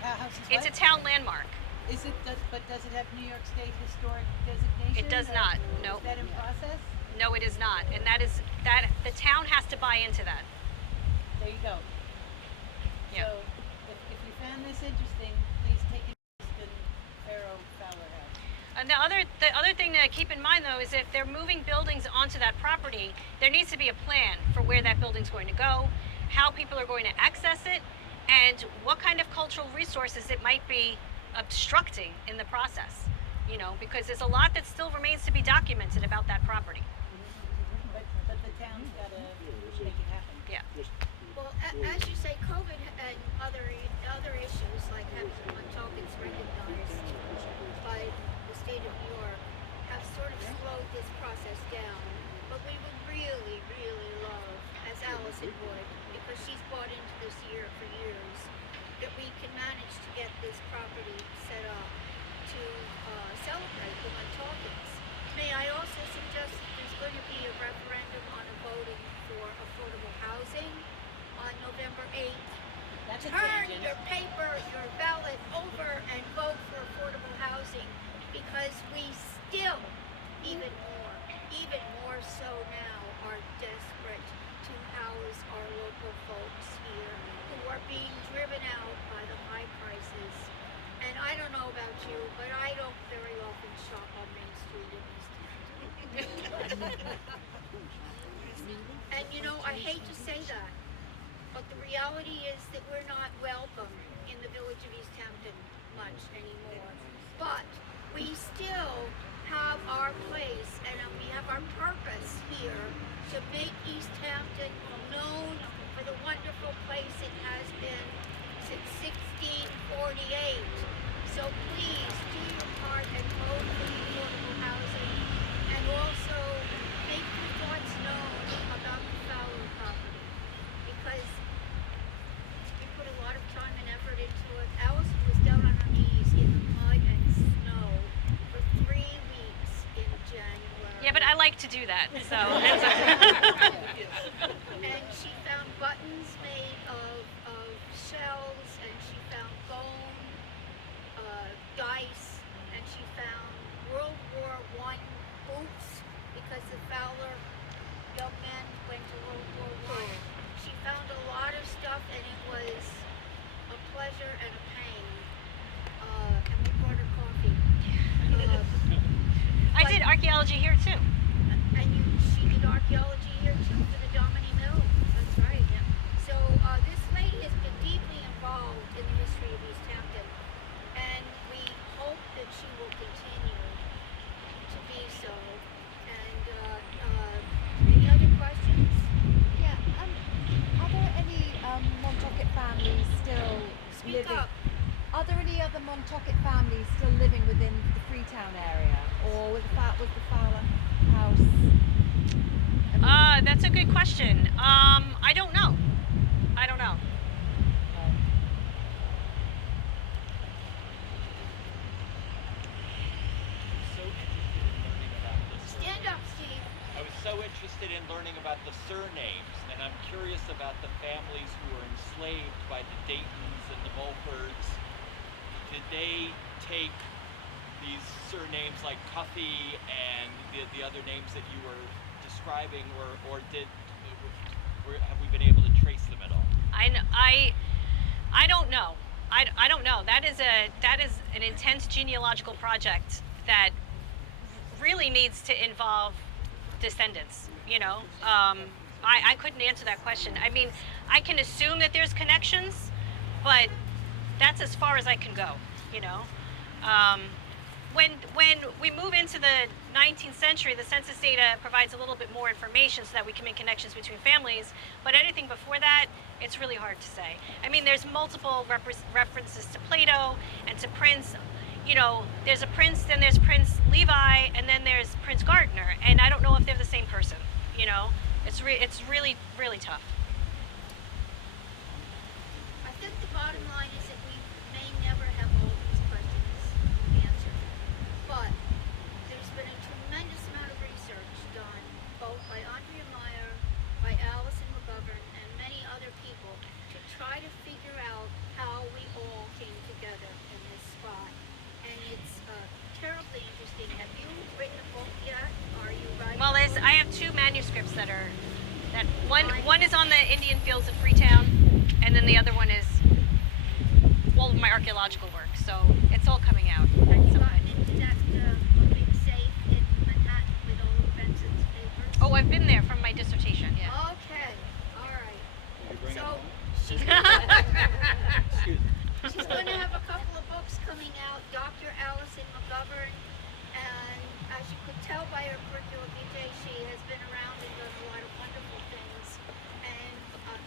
House is It's what? a town landmark. Is it? But does it have New York State historic designation? It does or not. No. Is that in process? No, it is not, and that the town has to buy into that. There you go. Yeah. So, if you found this interesting, please take interest in Fowler House. And the other thing to keep in mind, though, is if they're moving buildings onto that property, there needs to be a plan for where that building's going to go, how people are going to access it, and what kind of cultural resources it might be obstructing in the process. You know, because there's a lot that still remains to be documented about that property. But the town's got to make it happen. Yeah. Well, as you say, COVID and other issues like having Montauk recognized by the state of New York have sort of slowed this process down. But we would really, really love, as Allison would, because she's bought into this year for years, that we can manage to get this property set up to celebrate the Montaukans. May I also suggest there's going to be a referendum on a voting for affordable housing on November 8th. That's a Turn tangent. your paper, your ballot over and vote for affordable housing, because we still, even more so now, are desperate to house our local folks here who are being driven out by the high prices. And I don't know about you, but I don't very often shop on Main Street in East Hampton. And you know, I hate to say that, but the reality is that we're not welcome in the village of East Hampton much anymore. But we still have our place and we have our purpose here to make East Hampton known for the wonderful place it has been since 1648. So please do your part and vote for the affordable housing, and also make your thoughts known about the Fowler property, because we put a lot of time and effort into it. Allison was down on her knees in the mud and snow for 3 weeks in January. Yeah, but I like to do that, so. And she found buttons made of shells, and she found bone, dice, and she found World War I boots, because the Fowler young men went to World War I. She found a lot of stuff, and it was a pleasure and a pain. And we brought her coffee. I did archaeology here too. And she did archaeology here too for the Domini Mill. That's right. Yeah. So Speak living. up. Are there any other Montauk families still living within the Freetown area, or was the Fowler house? That's a good question. I don't know. I don't know. So interested in learning about the Stand up, Steve. I was so interested in learning about the surnames, and I'm curious about the families who were enslaved by the Daytons and the Mulfords. Did they take these surnames like Cuffy and the other names that you were describing, or have we been able to trace them at all? I don't know. I don't know. That is an intense genealogical project that really needs to involve descendants. You know, I couldn't answer that question. I mean, I can assume that there's connections, but that's as far as I can go. You know, when we move into the 19th century, the census data provides a little bit more information so that we can make connections between families. But anything before that, it's really hard to say. I mean, there's multiple references to Plato and to Prince. You know, there's a Prince, then there's Prince Levi, and then there's Prince Gardner. And I don't know if they're the same person. You know, it's really, really tough. I think the bottom line is that we may never have all these questions answered. But there's been a tremendous amount of research done, both by Andrea Meyer, by Allison McGovern, and many other people, to try to figure out how we all came together in this spot. And it's terribly interesting. Have you written a book yet? Are you writing? Well, I have two manuscripts that one is on the Indian fields of Freetown, and then the other one is all of my archaeological work. So it's all coming out. Have you gotten into that living safe in Manhattan with all of Benson's papers? Oh, I've been there from my dissertation. Yeah. Okay, all right. Will you bring So it home? she's Excuse me. she's going to have a couple of books coming out. Dr. Allison McGovern, and as you could tell by her curriculum vitae, she has been around and done a lot of wonderful things. And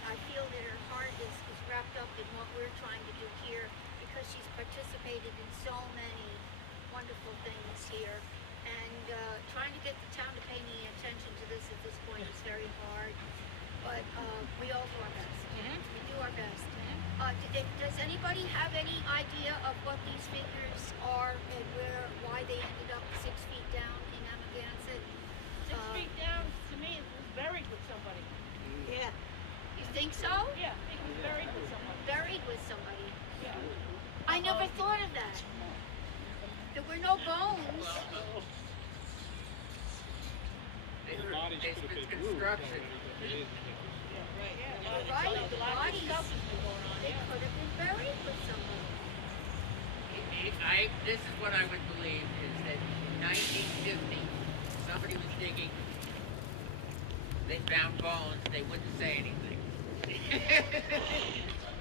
I feel that her heart is wrapped up in what we're trying to do here, because she's participated in so many wonderful things here. And trying to get the town to pay any attention to this at this point is very hard. But we all do our best. We do our best. Does anybody have any idea of what these figures are and why they ended up 6 feet down in Amagansett? 6 feet down, to me, it was buried with somebody. Yeah. You think so? Yeah, it was buried with somebody. Buried with somebody. Yeah. I never thought of that. There were no bones. It's construction. Right? Bodies. They could have been buried with somebody. This is what I would believe, is that in 1950, somebody was digging, they found bones, they wouldn't say anything.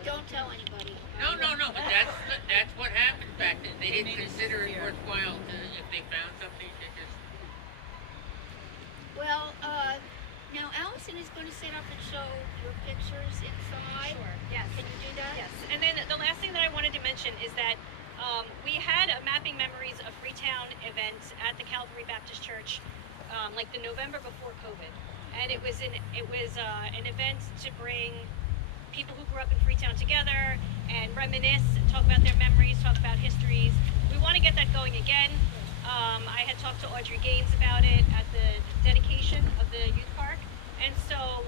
Don't tell anybody. No, but that's what happened back then. They didn't consider it worthwhile to, if they found something, to just... Well, now Allison is going to set up and show your pictures inside. Sure. Yes. Can you do that? Yes. And then the last thing that I wanted to mention is that we had a Mapping Memories of Freetown event at the Calvary Baptist Church, like the November before COVID, and it was an event to bring people who grew up in Freetown together and reminisce, and talk about their memories, talk about histories. We want to get that going again. I had talked to Audrey Gaines about it at the dedication of the youth park, and so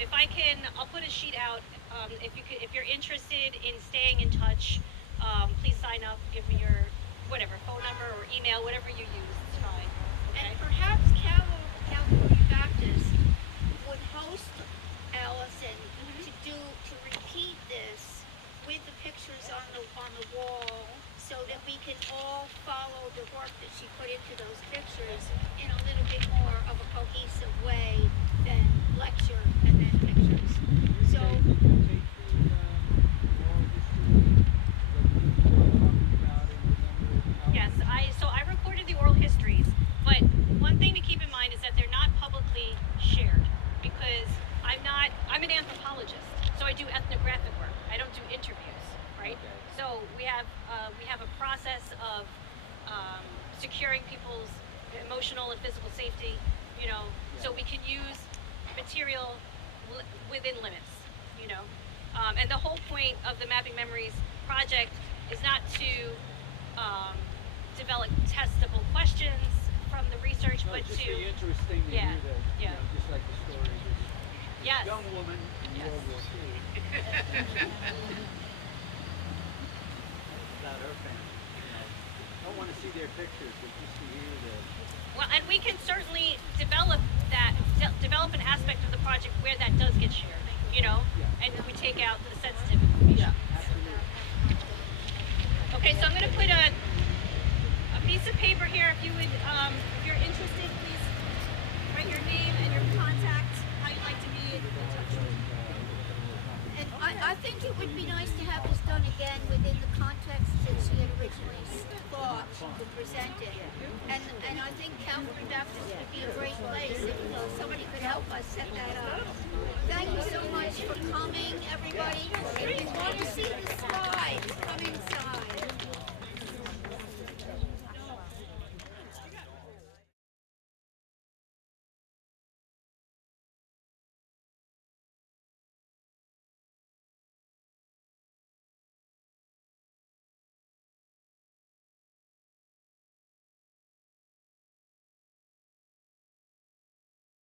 if I can, I'll put a sheet out. If you're interested in staying in touch, please sign up. Give me your phone number or email, whatever you use. It's fine. Okay. And perhaps Calvary Baptist would host Allison to repeat this with the pictures on the wall, so that we can all follow the work that she put into those pictures in a little bit more of a cohesive way than lecture and then pictures. So Yes, I recorded the oral histories, but one thing to keep in mind is that they're not publicly shared, because I'm an anthropologist, so I do ethnographic work. I don't do interviews, right? So we have a process of securing people's emotional and physical safety, you know, so we can use material within limits, you know. And the whole point of the Mapping Memories project is not to develop testable questions from the research, No, but it'd just to be interesting to yeah, hear that, yeah. you know, just like the story of this yes. young woman in Yes. World War II. About her family, you know. Don't want to see their pictures, but just to hear the. Well, and we can certainly develop an aspect of the project where that does get shared, you know, and we take out the sensitive information. Absolutely. Okay, so I'm going to put a piece of paper here. If you would, if you're interested, please write your name and your contact, how you'd like to be in touch. And I think it would be nice to have this done again within the context that she had originally thought to present it. And I think Calvary Baptist would be a great place if somebody could help us set that up. Thank you so much for coming, everybody. If you want to see the slides,